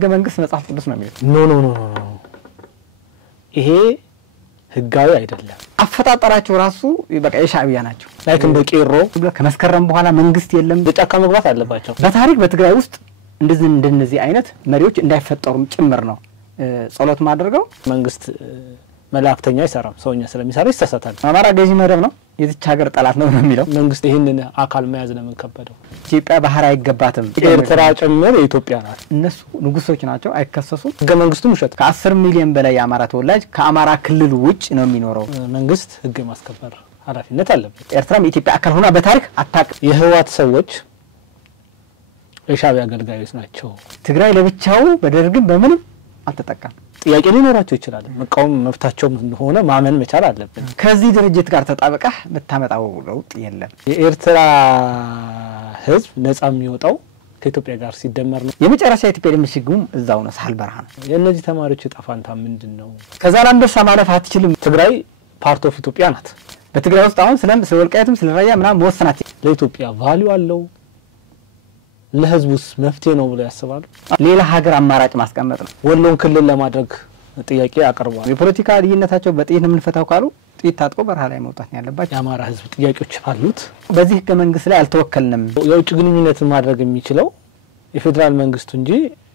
ህገ መንግስት መጽሐፍ ቅዱስ ነው የሚለው ኖ ይሄ ህጋዊ አይደለም አፈጣጣራቸው ራሱ በቃ የሻዕቢያ ናቸው ላይክ እንደ ቄሮ ከመስከረም በኋላ መንግስት የለም በጫካ መግባት አለባቸው በታሪክ በትግራይ ውስጥ እንደዚህ አይነት መሪዎች እንዳይፈጠሩም ጭምር ነው ጸሎት ማድረገው መንግስት መላእክተኛ ይሰራም ሰውኛ ስለሚሰራ ይስተሳታል አማራ ገዢ መደብ ነው የዚች ሀገር ጠላት ነው የሚለው መንግስት ይሄንን አካል መያዝ ለምን ከበደው ኢትዮጵያ ባህር አይገባትም ኤርትራ ጭምር የኢትዮጵያ ናት እነሱ ንጉሶች ናቸው አይከሰሱም ህገ መንግስቱም ውሸት ከ10 ሚሊዮን በላይ የአማራ ተወላጅ ከአማራ ክልል ውጭ ነው የሚኖረው መንግስት ህግ ማስከበር ኃላፊነት አለበት ኤርትራም የኢትዮጵያ አካል ሆና በታሪክ አታውቅም የህዋት ሰዎች የሻዕቢያ አገልጋዮች ናቸው ትግራይ ለብቻው በደርግም በምንም አልተጠቀም ጥያቄ ሊኖራቸው ይችላል መቃወም መብታቸው እንደሆነ ማመን መቻል አለበት ከዚህ ድርጅት ጋር ተጣበቀህ በታመጣው ለውጥ የለም የኤርትራ ህዝብ ነፃ የሚወጣው ከኢትዮጵያ ጋር ሲደመር ነው የመጨረሻ ኢትዮጵያ ለምሽጉም እዛው ነው ሳህል በረሃ ነው የነዚህ ተማሪዎች ጣፋንታ ምንድነው ከዛ ላንደርሳ ማለፍ አትችልም ትግራይ ፓርት ኦፍ ኢትዮጵያ ናት በትግራይ ውስጥ አሁን ስለወልቃይትም ስለራያ ምናምን መወሰናት ለኢትዮጵያ ቫልዩ አለው ለህዝቡስ መፍትሄ ነው ብለው ያስባሉ ሌላ ሀገር አማራጭ ማስቀመጥ ነው ወሎን ክልል ለማድረግ ጥያቄ አቀርቧል የፖለቲካ ልዩነታቸው በጥይት ነው የምንፈታው ካሉ ጥይት ታጥቆ በረሃ ላይ መውጣት ያለባቸው የአማራ ህዝብ ጥያቄዎች አሉት በዚህ ህገ መንግስት ላይ አልተወከልንም የውጭ ግንኙነት ማድረግ የሚችለው የፌደራል መንግስቱ እንጂ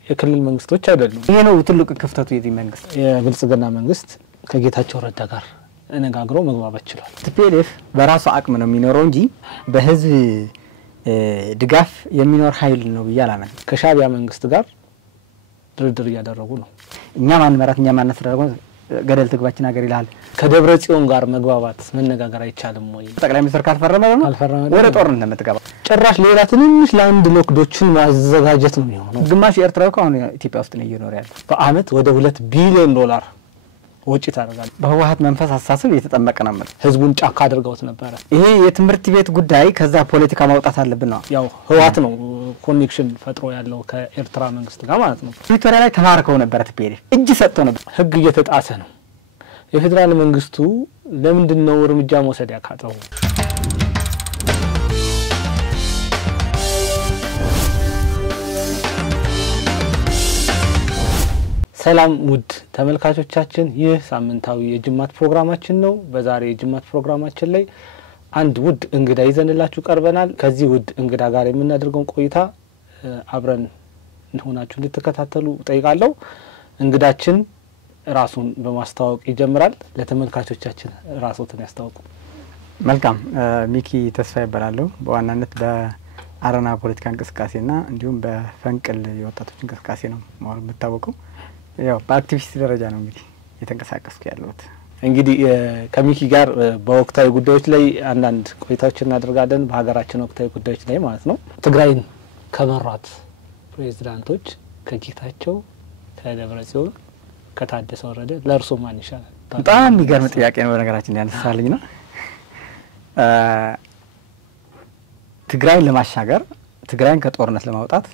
የክልል መንግስቶች አይደሉም ይሄ ነው ትልቁ ክፍተቱ የዚህ መንግስት የብልጽግና መንግስት ከጌታቸው ረዳ ጋር እነጋግሮ መግባባት ይችላል ቲፒኤልኤፍ በራሱ አቅም ነው የሚኖረው እንጂ በህዝብ ድጋፍ የሚኖር ኃይል ነው ይያላማል ከሻዕቢያ መንግስት ጋር ድርድር ያደረጉ ነው እኛ ማን መራት እኛ ማን አስተዳደረው ገደል ትግባችን ሀገር ይላል ከደብረ ጽዮን ጋር መግባባት መነጋገር አይቻልም ወይ ጠቅላይ ሚኒስትር ካልፈረመ ወደ ጦርነት ለምትገባ ጭራሽ ሌላ ትንሽ ላንድ ሎክዶችን ማዘጋጀት ነው የሚሆነው ግማሽ ኤርትራው አሁን ኢትዮጵያ ውስጥ ነው እየኖረ ያለው በአመት ወደ 2 ቢሊዮን ዶላር ወጪ ታደርጋለህ በህወሓት መንፈስ አሳስብ የተጠመቀ ነው ማለት ህዝቡን ጫካ አድርገውት ነበር ይሄ የትምርት ቤት ጉዳይ ከዛ ፖለቲካ ማውጣት አለብን ነው ያው ህወሓት ነው ኮኔክሽን ፈጥሮ ያለው ከኤርትራ መንግስት ጋር ማለት ነው ፕሪቶሪያ ላይ ተማርከው ነበር ቲፒኤልኤፍ እጅ ሰጥቶ ነበር ህግ እየተጣሰ ነው የፌደራል መንግስቱ ለምንድን ነው እርምጃ መውሰድ ያካተው ሰላም ውድ ተመልካቾቻችን ይህ ሳምንታዊ የጅማት ፕሮግራማችን ነው በዛሬ የጅማት ፕሮግራማችን ላይ አንድ ውድ እንግዳ ይዘንላችሁ ቀርበናል ከዚህ ውድ እንግዳ ጋር የምናደርገው ቆይታ አብረን ሆናችሁ እንድትከታተሉ ጠይቃለሁ እንግዳችን ራሱን በማስተዋወቅ ይጀምራል ለተመልካቾቻችን ራስዎትን ያስተዋውቁ መልካም ሚኪ ተስፋ ይባላል በዋናነት በአረና ፖለቲካ እንቅስቃሴና እንዲሁም በፈንቅል የወጣቶች እንቅስቃሴ ነው ማለት የምታወቀው ያው በአክቲቪስት ደረጃ ነው እንግዲህ የተንቀሳቀስኩ ያለሁት እንግዲህ ከሚኪ ጋር በወቅታዊ ጉዳዮች ላይ አንዳንድ ቆይታዎችን እናደርጋለን በሀገራችን ወቅታዊ ጉዳዮች ላይ ማለት ነው ትግራይን ከመራት ፕሬዝዳንቶች ከጌታቸው ከደብረ ጽዮን ከታደሰ ወረደ ለርሶ ማን ይሻላል በጣም የሚገርም ጥያቄ ነው በነገራችን ያነሳልኝ ነው ትግራይን ለማሻገር ትግራይን ከጦርነት ለማውጣት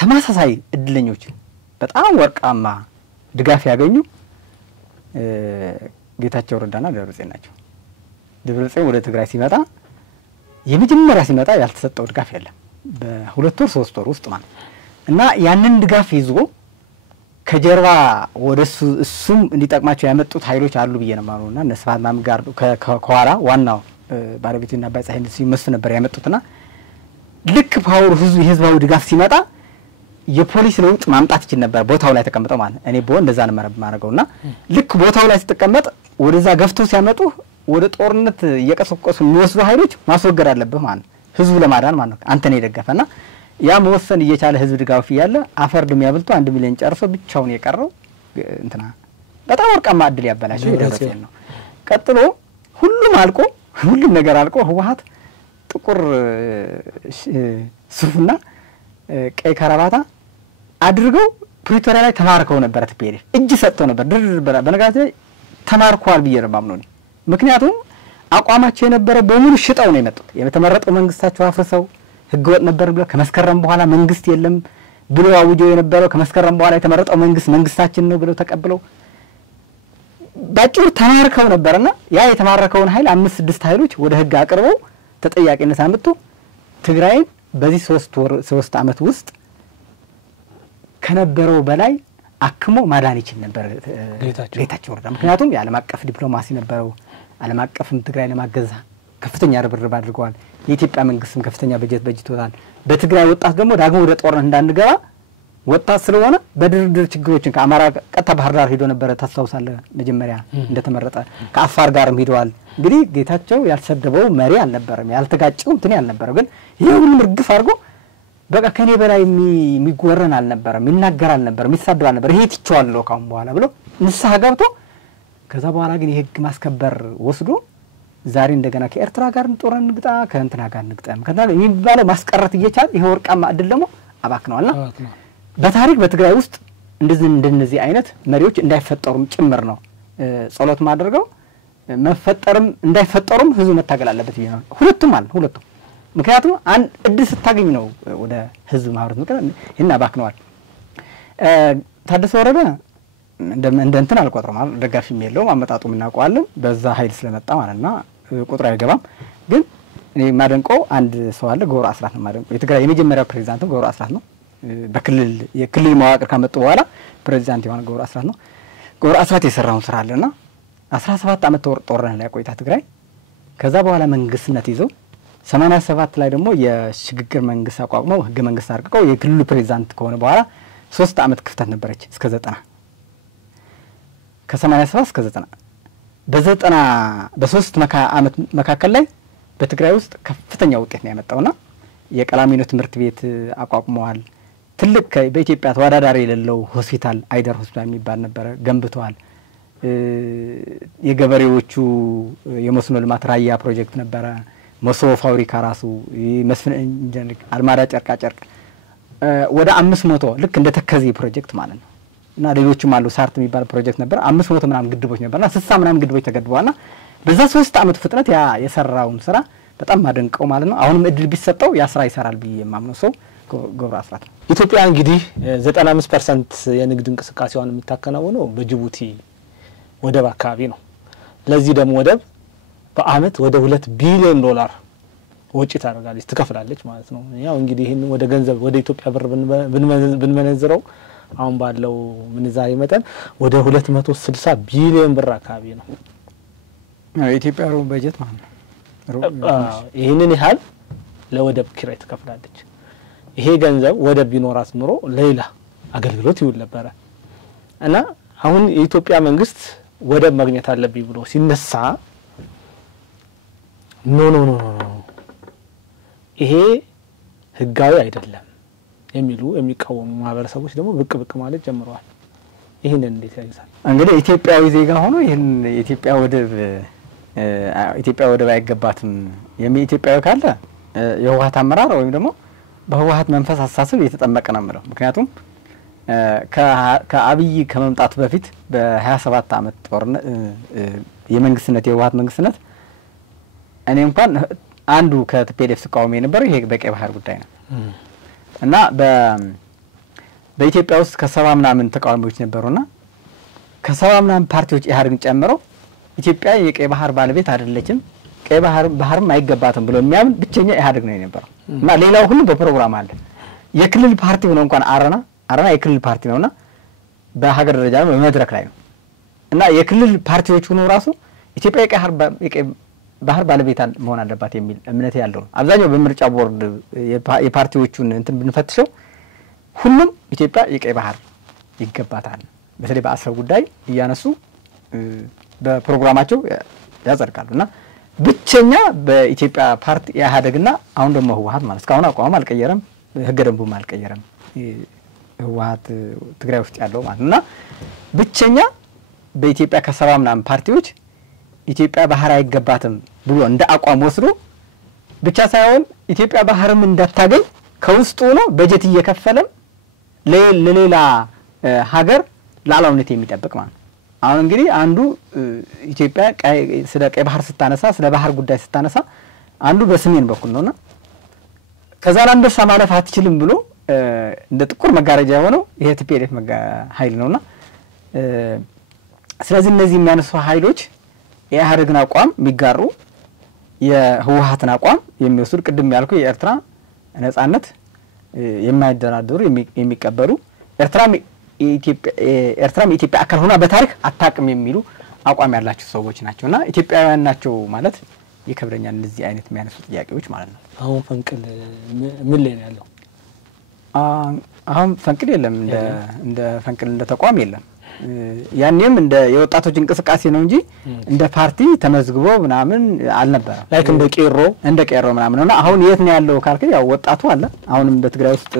ተማሳሳይ እድለኞች በጣም ወርቃማ ድጋፍ ያገኙ ጌታቸው ረዳና ደብረጽዮን ናቸው ደብረጽዮን ወደ ትግራይ ሲመጣ የመጀመሪያ ሲመጣ ያልተሰጠው ድጋፍ የለም በ2 ወር 3 ወር ውስጥ ማለት እና ያንን ድጋፍ ይዞ ከጀርባ ወደሱ እሱም እንዲጠቅማቸው ያመጡት ኃይሎች አሉ ብዬ ነው ማለውና ነስፋት ማም ጋር ከኋላ ዋናው ባለቤቱና ባይጻይ ሲመስ ነበር ያመጡትና ልክ ፓወር ህዝባዊ ድጋፍ ሲመጣ የፖሊስ ለውጥ ማምጣት ይችላል ነበር ቦታው ላይ ተቀምጠው ማለት እኔ ቦን እንደዛ ነው ማረጋውና ልክ ቦታው ላይ ተቀመጠ ወደዛ ገፍተው ሲያመጡ ወደ ጦርነት እየቀሰቀሱ የሚወስዱ ኃይሎች ማስወገድ አለበት ማለት ህዝቡ ለማዳን ማለት ነው አንተ ነው የደገፈና ያ መወሰን እየቻለ ህዝብ ድጋፍ ይያለ አፈርድም ያብልቶ 1 ሚሊዮን ጨርሶ ብቻውን የቀረው እንትና በጣም ወርቃማ እድል ያበላሸው ደረሰኝ ነው ቀጥሎ ሁሉም ነገር አልቆ ህወሓት ጥቁር ሱፍና ቀይ ከረባታ አድርገው ፕሪቶሪያ ላይ ተማርከው ነበር ቲፒኤልኤፍ እጅ ሰጥተው ነበር በነገራችን ላይ ተማርኳል ብዬ ነው ማምነው ምክንያቱም አቋማቸው የነበረው በሙሉ ሽጣው ነው የመጡት የተመረጠው መንግስታቸው አፍርሰው ህገወጥ ነበር ብለው ከመስከረም በኋላ መንግስት የለም ብለው አውጀው የነበረው ከመስከረም በኋላ የተመረጠው መንግስታችን ነው ብለው ተቀብለው ባጭሩ ተማርከው ነበርና ያ የተማረከውን ኃይል 5-6 ኃይሎች ወደ ህግ አቅርበው ተጠያቂነት አመጡ ትግራይን በዚህ 3 ዓመት ውስጥ ከነበረው በላይ አክሞ ማዳን ይችል ነበር ጌታቸው ረዳ። ምክንያቱም የዓለም አቀፍ ዲፕሎማሲ ነበረው። ዓለም አቀፍም ትግራይ ለማገዝ ከፍተኛ ርብርብ አድርገዋል። የኢትዮጵያ መንግስትም ከፍተኛ በጀት በጅቶታል። በትግራይ ወጣት ደግሞ ዳግሞ ወደ ጦርነት እንዳንገባ ወጣት ስለሆነ በድርድር ችግሮችን ከአማራ ቀጥታ ባህር ዳር ሄዶ ነበር ታስታውሳለህ። መጀመሪያ እንደተመረጠ ከአፋር ጋርም ሄደዋል። እንግዲህ ጌታቸው ያልሰደበው መሪ አልነበረም፣ ያልተጋጨው እንትን ያልነበረው፣ ግን ይሄ ሁሉ ምርግፍ አድርጎ በቃ ከኔ በላይ የሚጎረን አልነበረም፣ ይናገር አልነበረም፣ ይሳደብ አልነበረም። ይሄ ትቼዋለሁ ካሁን በኋላ ብሎ ንስሐ ገብቶ ከዛ በኋላ ግን የህግ ማስከበር ወስዶ ዛሬ እንደገና ከኤርትራ ጋር ጦርነት ንግጣ ከእንትና ጋር ንግጠም ከዛ የሚባለው ማስቀረት እየቻለ ይሄ ወርቃማ እድል ደግሞ አባክነዋልና በታሪክ በትግራይ ውስጥ እንደዚህ አይነት መሪዎች እንዳይፈጠሩም ጭምር ነው ጸሎት ማድረገው። መፈጠርም እንዳይፈጠሩም ህዝብ መታገል አለበት ይላል። ሁለቱም ምክንያቱም አንድ እድል ስታገኝ ነው ወደ ህዝብ ማህበረት መቀጠል እና አባክነዋል። ታደሰ ወረደ እንትን አልቆጥረም ማለት ደጋፊም የለውም። አመጣጡም እናውቀዋለን በዛ ኃይል ስለመጣ ማለትና ቁጥር አይገባም። ግን እኔ ማደንቀው አንድ ሰው አለ፣ ገብሩ አስራት ነው ማደንቀው። የትግራይ የመጀመሪያው ፕሬዝዳንት ገብሩ አስራት ነው። የክልል መዋቅር ካመጡ በኋላ ፕሬዝዳንት የሆነ ገብሩ አስራት ነው። ገብሩ አስራት የሰራውን ስራ አለና 17 ዓመት ጦርነት ላይ ቆይታ ትግራይ ከዛ በኋላ መንግስትነት ይዘው 87 ላይ ደግሞ የሽግግር መንግስት አቋቁመው ህገ መንግስት አርቀቀው የክልሉ ፕሬዝዳንት ከሆነ በኋላ 3 ዓመት ክፍተት ነበረች እስከ 90 ከ87 እስከ 90 በሶስት ዓመት መካከል ላይ በትግራይ ውስጥ ከፍተኛ ውጤት ነው ያመጣውና የቀላሚኖ ትምህርት ቤት አቋቁመዋል። ትልቅ በኢትዮጵያ ተወዳዳሪ የሌለው ሆስፒታል አይደር ሆስፒታል የሚባል ነበር ገንብተዋል። የገበሬዎቹ የመስኖ ልማት ራያ ፕሮጀክት ነበረ። መሶቦ ፋብሪካ ራሱ መስፍን ኢንጂነሪንግ አልማዳ ጨርቃ ጨርቅ ወደ 500 ልክ እንደ ተከዚ ፕሮጀክት ማለት ነው። እና ሌሎችም አሉ። ሳርት የሚባል ፕሮጀክት ነበር። 500 ምናምን ግድቦች ነበርና 60 ምናምን ግድቦች ተገድበዋልና በዛ 3 ዓመት ፍጥነት የሰራውን ስራ በጣም ማደንቀው ማለት ነው። አሁንም እድል ቢሰጠው ያ ስራ ይሰራል ብዬ የማምነው ሰው ገብሩ አስራት ነው። ኢትዮጵያ እንግዲህ 95% የንግድ እንቅስቃሴዋን የምታከናውነው በጅቡቲ ወደብ አካባቢ ነው። ለዚህ ደግሞ ወደብ በአመት ወደ $2 ቢሊዮን ወጪ ታደርጋለች ትከፍላለች ማለት ነው። ያው እንግዲህ ይሄን ወደ ገንዘብ ወደ ኢትዮጵያ ብር ብንመነዝረው አሁን ባለው ምንዛሬ መጠን ወደ 260 ቢሊዮን ብር አካባቢ ነው ኢትዮጵያ ሩብ በጀት ማለት ነው። ይሄንን ያህል ለወደብ ኪራይ ትከፍላለች። ይሄ ገንዘብ ወደብ ቢኖራት ኑሮ ለሌላ አገልግሎት ይውል ነበር እና አሁን የኢትዮጵያ መንግስት ወደብ ማግኘት አለብኝ ብሎ ሲነሳ ኖ ይሄ ህጋዊ አይደለም የሚሉ የሚቃወሙ ማህበረሰቦች ደግሞ ብቅ ማለት ጀምረዋል። ይሄንን እንዴት ያይዛል? እንግዲህ ኢትዮጵያዊ ዜጋ ሆኖ ይሄን ኢትዮጵያ ወደብ አይገባትም የሚል ኢትዮጵያዊ ካለ የህወሓት አመራር ወይም ደግሞ በህወሓት መንፈስ አሳስብ የተጠመቀ ነው ማለት። ምክንያቱም ከአብይ ከመምጣቱ በፊት በ27 ዓመት ጦርነት የመንግስትነት የህወሓት መንግስትነት እኔ እንኳን አንዱ ከቲፒኤልኤፍ ተቃውሞ የነበረው ይሄ በቀይ ባህር ጉዳይ ነው እና በኢትዮጵያ ውስጥ ከ70 ምናምን ተቃዋሚዎች ነበሩና ከ70 ምናምን ፓርቲዎች ኢህአዴግን ጨምሮ ኢትዮጵያ የቀይ ባህር ባለቤት አይደለችም፣ ቀይ ባህርም አይገባትም ብሎ የሚያምን ብቸኛ ኢህአዴግ ነው የነበረው እና ሌላው ሁሉ በፕሮግራም አለ። የክልል ፓርቲ ሆኖ እንኳን አረና የክልል ፓርቲ ነውና በሀገር ደረጃ ነው በመድረክ ላይ ነው እና የክልል ፓርቲዎች ሆኖ ራሱ ኢትዮጵያ የቀይ ባህር ባለቤት መሆን አለባት የሚል እምነት ያለው አብዛኛው በምርጫ ቦርድ የፓርቲዎቹን እንትን ብንፈትሸው ሁሉም ኢትዮጵያ የቀይ ባህር ይገባታል በተለይ በአሰብ ጉዳይ እያነሱ በፕሮግራማቸው ያጸድቃሉና ብቸኛ በኢትዮጵያ ፓርቲ ኢህአዴግና አሁን ደግሞ ህወሓት ማለት እስካሁን አቋም አልቀየረም፣ ህገ ደንቡም አልቀየረም ህወሓት ትግራይ ውስጥ ያለው ማለትና ብቸኛ በኢትዮጵያ ከ70 ምናምን ፓርቲዎች ኢትዮጵያ ባህር አይገባትም ብሎ እንደ አቋም ወስዶ ብቻ ሳይሆን ኢትዮጵያ ባህርም እንዳታገኝ ከውስጡ ነው በጀት እየከፈለም ለሌላ ሀገር ላላውነት የሚጠብቅ ማለት። አሁን እንግዲህ አንዱ ኢትዮጵያ ስለ ቀይ ባህር ስታነሳ ስለ ባህር ጉዳይ ስታነሳ አንዱ በሰሜን በኩል ነውና ከዛላንበሳ ማለፍ አትችልም ብሎ እንደ ጥቁር መጋረጃ የሆነው ይሄ ቲፒኤልኤፍ ኃይል ነውና ስለዚህ እነዚህ የሚያነሱ ኃይሎች የኢህአዴግን አቋም የሚጋሩ የህወሓትን አቋም የሚወስዱ ቅድም ያልኩ የኤርትራ ነጻነት የማይደራደሩ የሚቀበሉ ኤርትራም ኢትዮጵያ አካል ሆና በታሪክ አታቅም የሚሉ አቋም ያላቸው ሰዎች ናቸውና ኢትዮጵያውያን ናቸው ማለት ይከብደኛል እንደዚህ አይነት የሚያነሱ ጥያቄዎች ማለት ነው። አሁን ፈንቅል ምን ላይ ነው ያለው? አሁን ፈንቅል የለም እንደ ፈንቅል እንደ ተቋም የለም። ያኔም እንደ የወጣቶች እንቅስቃሴ ነው እንጂ እንደ ፓርቲ ተመዝግቦ ምናምን አልነበረም። ላይክ እንደ ቄሮ ምናምን ነውና አሁን የት ነው ያለው ካልከ ያው ወጣቱ አለ። አሁንም በትግራይ ውስጥ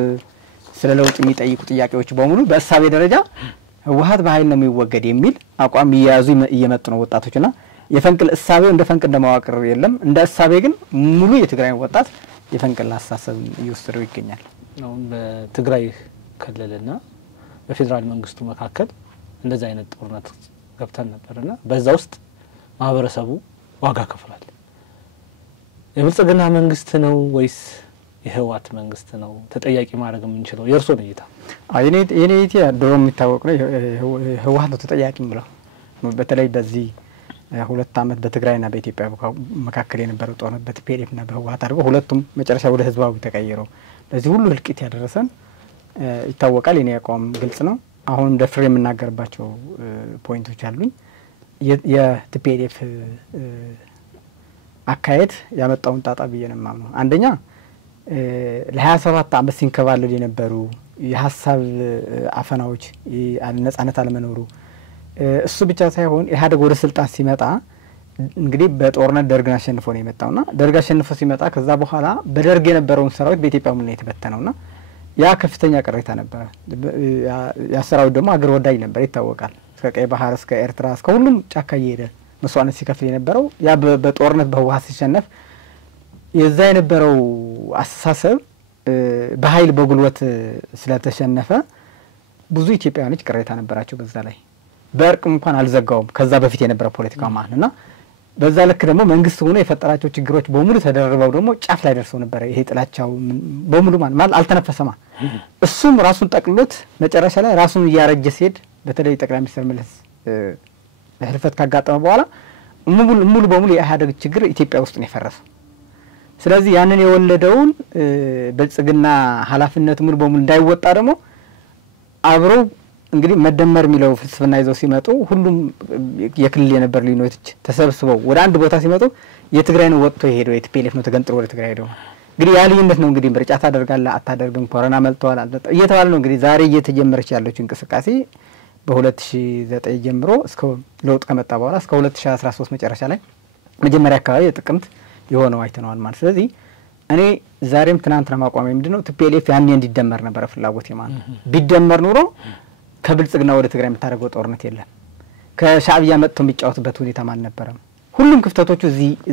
ስለ ለውጥ የሚጠይቁ ጥያቄዎች በሙሉ በእሳቤ ደረጃ ህወሓት በኃይል ነው የሚወገድ የሚል አቋም ይያዙ እየመጡ ነው ወጣቶችና የፈንቅል እሳቤው እንደ ፈንቅል እንደማዋቅር የለም። እንደ እሳቤ ግን ሙሉ የትግራይ ወጣት የፈንቅል አስተሳሰብ እየወሰደው ይገኛል። ነው በትግራይ ክልልና በፌደራል መንግስቱ መካከል እንደዛ አይነት ጦርነት ገብተን ነበርና በዛ ውስጥ ማህበረሰቡ ዋጋ ከፍሏል። የብልጽግና መንግስት ነው ወይስ የህወሓት መንግስት ነው ተጠያቂ ማድረግ የምንችለው? የእርሶ ነው እይታ? የኔ እይታ ድሮ የሚታወቅ ነው ህወሓት ነው ተጠያቂ ብለው በተለይ በዚህ 2 አመት በትግራይና በኢትዮጵያ መካከል የነበረው ጦርነት በቲፒኤልኤፍና በህወሓት አድርገው ሁለቱም መጨረሻ ወደ ህዝባዊ ተቀየረው ለዚህ ሁሉ ህልቂት ያደረሰን ይታወቃል። የኔ አቋም ግልጽ ነው። አሁን ደፍሬ የምናገርባቸው ፖይንቶች አሉኝ። የቲፒኤልኤፍ አካሄድ ያመጣውን ጣጣ ብዬ ነው የማምነው። አንደኛ ለ27 አመት ሲንከባለል የነበሩ የሀሳብ አፈናዎች ነጻነት አለመኖሩ እሱ ብቻ ሳይሆን ኢህአዴግ ወደ ስልጣን ሲመጣ እንግዲህ በጦርነት ደርግን አሸንፎ ነው የመጣውና ደርግ አሸንፎ ሲመጣ ከዛ በኋላ በደርግ የነበረውን ሰራዊት በኢትዮጵያ ሙሉ ነው የተበተነውና ያ ከፍተኛ ቅሬታ ነበር። ያ ሰራዊት ደግሞ አገር ወዳጅ ነበር ይታወቃል። እስከ ቀይ ባህር እስከ ኤርትራ እስከ ሁሉም ጫካ እየሄደ መስዋዕትነት ሲከፍል የነበረው ያ በጦርነት በህወሓት ሲሸነፍ የዛ የነበረው አስተሳሰብ በኃይል በጉልበት ስለተሸነፈ ብዙ ኢትዮጵያውያኖች ቅሬታ ነበራቸው። በዛ ላይ በእርቅ እንኳን አልዘጋውም ከዛ በፊት የነበረ ፖለቲካ ማለትና በዛ ልክ ደግሞ መንግስት ሆኖ የፈጠራቸው ችግሮች በሙሉ ተደርበው ደግሞ ጫፍ ላይ ደርሰው ነበር። ይሄ ጥላቻው በሙሉ ማለት አልተነፈሰማ። እሱም ራሱን ጠቅሎት መጨረሻ ላይ ራሱን እያረጀ ሲሄድ በተለይ ጠቅላይ ሚኒስትር መለስ ህልፈት ካጋጠመ በኋላ ሙሉ በሙሉ የኢህአዴግ ችግር ኢትዮጵያ ውስጥ ነው የፈረሰው። ስለዚህ ያንን የወለደውን ብልጽግና ኃላፊነት ሙሉ በሙሉ እንዳይወጣ ደግሞ አብረው እንግዲህ መደመር የሚለው ፍልስፍና ይዘው ሲመጡ ሁሉም የክልል የነበር ልዩነቶች ተሰብስበው ወደ አንድ ቦታ ሲመጡ የትግራይን ወጥቶ ይሄደው የቲፒኤልኤፍ ነው ተገንጥሎ ወደ ትግራይ ሄደው እንግዲህ ያ ልዩነት ነው እንግዲህ ምርጫ ታደርጋለህ አታደርግም ኮሮና መልተዋል እየተባለ ነው እንግዲህ ዛሬ እየተጀመረች ያለችው እንቅስቃሴ በ2009 ጀምሮ እስከ ለውጥ ከመጣ በኋላ እስከ 2013 መጨረሻ ላይ መጀመሪያ አካባቢ የጥቅምት የሆነው አይተናል ማለት። ስለዚህ እኔ ዛሬም ትናንትና ማቋሚ ምንድነው ቲፒኤልኤፍ ያኔ እንዲደመር ነበር ፍላጎት ማለት ቢደመር ኑሮ ከብልጽግና ወደ ትግራይ የምታደርገው ጦርነት የለም። ከሻዕቢያ መጥቶ የሚጫወትበት ሁኔታ ማን ነበረም። ሁሉም ክፍተቶቹ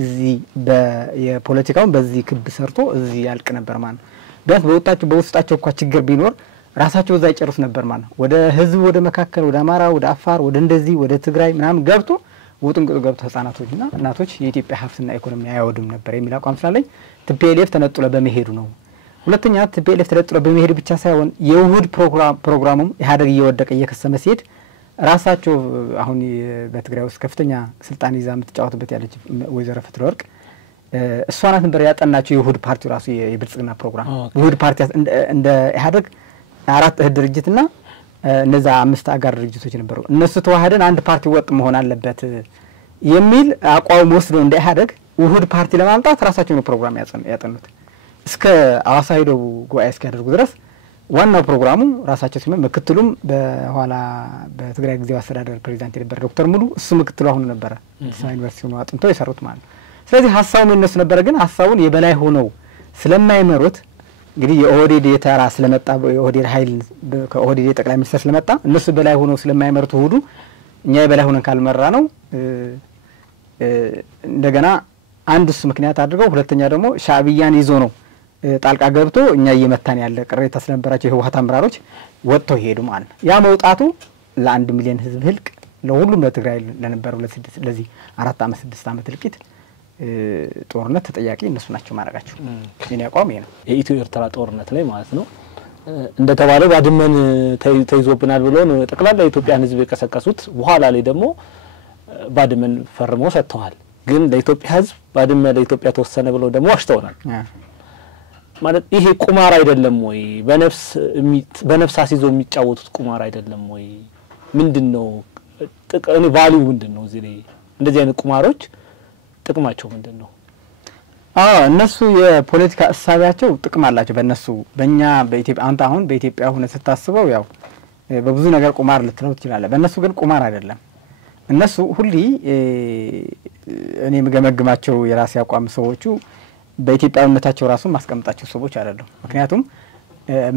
እዚህ የፖለቲካውን በዚህ ክብ ሰርቶ እዚህ ያልቅ ነበር ማለት። ቢያንስ በውስጣቸው እንኳን ችግር ቢኖር ራሳቸው እዛ ይጨርሱ ነበር ማለት። ወደ ህዝብ ወደ መካከል ወደ አማራ ወደ አፋር ወደ እንደዚህ ወደ ትግራይ ምናምን ገብቶ ውጥንቅጡ ገብቶ ህፃናቶችና እናቶች የኢትዮጵያ ሀብትና ኢኮኖሚ አያወድም ነበር የሚል አቋም ስላለኝ ቲፒኤልኤፍ ተነጥሎ በመሄዱ ነው። ሁለተኛ ቲፒኤልኤፍ ተነጥሎ በመሄዱ ብቻ ሳይሆን የውህድ ፕሮግራሙም ኢህአዴግ እየወደቀ እየከሰመ ሲሄድ ራሳቸው አሁን በትግራይ ውስጥ ከፍተኛ ስልጣን ይዛ የምትጫወትበት ያለች ወይዘሮ ፍትለወርቅ እሷ ናት ነበር ያጠናቸው የውህድ ፓርቲው ራሱ የብልጽግና ፕሮግራም ውህድ ፓርቲ እንደ ኢህአዴግ 4 እህት ድርጅትና እነዛ 5 አጋር ድርጅቶች ነበሩ። እነሱ ተዋህደን አንድ ፓርቲ ወጥ መሆን አለበት የሚል አቋም ወስደው እንደ ኢህአዴግ ውህድ ፓርቲ ለማምጣት ራሳቸው ነው ፕሮግራም ያጠኑት። እስከ አዋሳ ሄደው ጉባኤ እስኪያደርጉ ድረስ ዋናው ፕሮግራሙ ራሳቸው ሲመ ምክትሉም በኋላ በትግራይ ጊዜያዊ አስተዳደር ፕሬዝዳንት የነበረ ዶክተር ሙሉ እሱ ምክትሉ አሁን ነበር ዩኒቨርሲቲ ነው አጥንተው የሰሩት ማለት። ስለዚህ ሐሳቡ የነሱ ነበር ግን ሐሳቡን የበላይ ሆነው ስለማይመሩት እንግዲህ የኦህዴድ የተራ ስለመጣ የኦህዴድ ኃይል ከኦህዴድ ጠቅላይ ሚኒስትር ስለመጣ እነሱ በላይ ሆነው ስለማይመሩት ሁሉ እኛ የበላይ ሆነን ካልመራ ነው እንደገና አንድ እሱ ምክንያት አድርገው ሁለተኛ ደግሞ ሻዕቢያን ይዞ ነው ጣልቃ ገብቶ እኛ እየመታን ያለ ቅሬታ ስለነበራቸው የህወሓት አመራሮች ወጥተው ሄዱ ማለት ነው። ያ መውጣቱ ለ1 ሚሊዮን ህዝብ ህልቅ ለሁሉም ለትግራይ ለነበረው ለዚህ 4 አመት 6 አመት ህልቂት ጦርነት ተጠያቂ እነሱ ናቸው ማረጋቸው። የኔ አቋም ይሄ ነው። የኢትዮ ኤርትራ ጦርነት ላይ ማለት ነው እንደተባለው ባድመን ተይዞብናል ብሎ ነው ጠቅላላ የኢትዮጵያን ህዝብ የቀሰቀሱት። በኋላ ላይ ደግሞ ባድመን ፈርመው ሰጥተዋል። ግን ለኢትዮጵያ ህዝብ ባድመን ለኢትዮጵያ ተወሰነ ብሎ ደግሞ ዋሽተውናል። ማለት ይሄ ቁማር አይደለም ወይ? በነፍስ አስይዞ የሚጫወቱት ቁማር አይደለም ወይ? ምንድነው ጥቅም ቫልዩ ምንድነው? እዚህ ላይ እንደዚህ አይነት ቁማሮች ጥቅማቸው ምንድነው? እነሱ የፖለቲካ እሳቢያቸው ጥቅም አላቸው። በእነሱ በእኛ በኢትዮጵያ አንተ አሁን በኢትዮጵያ ሆነ ስታስበው ያው በብዙ ነገር ቁማር ልትለው ትችላለህ። በእነሱ ግን ቁማር አይደለም። እነሱ ሁሌ እኔ የምገመግማቸው የራሴ አቋም ሰዎቹ በኢትዮጵያዊነታቸው ራሱ ማስቀምጣቸው ሰዎች አይደለም። ምክንያቱም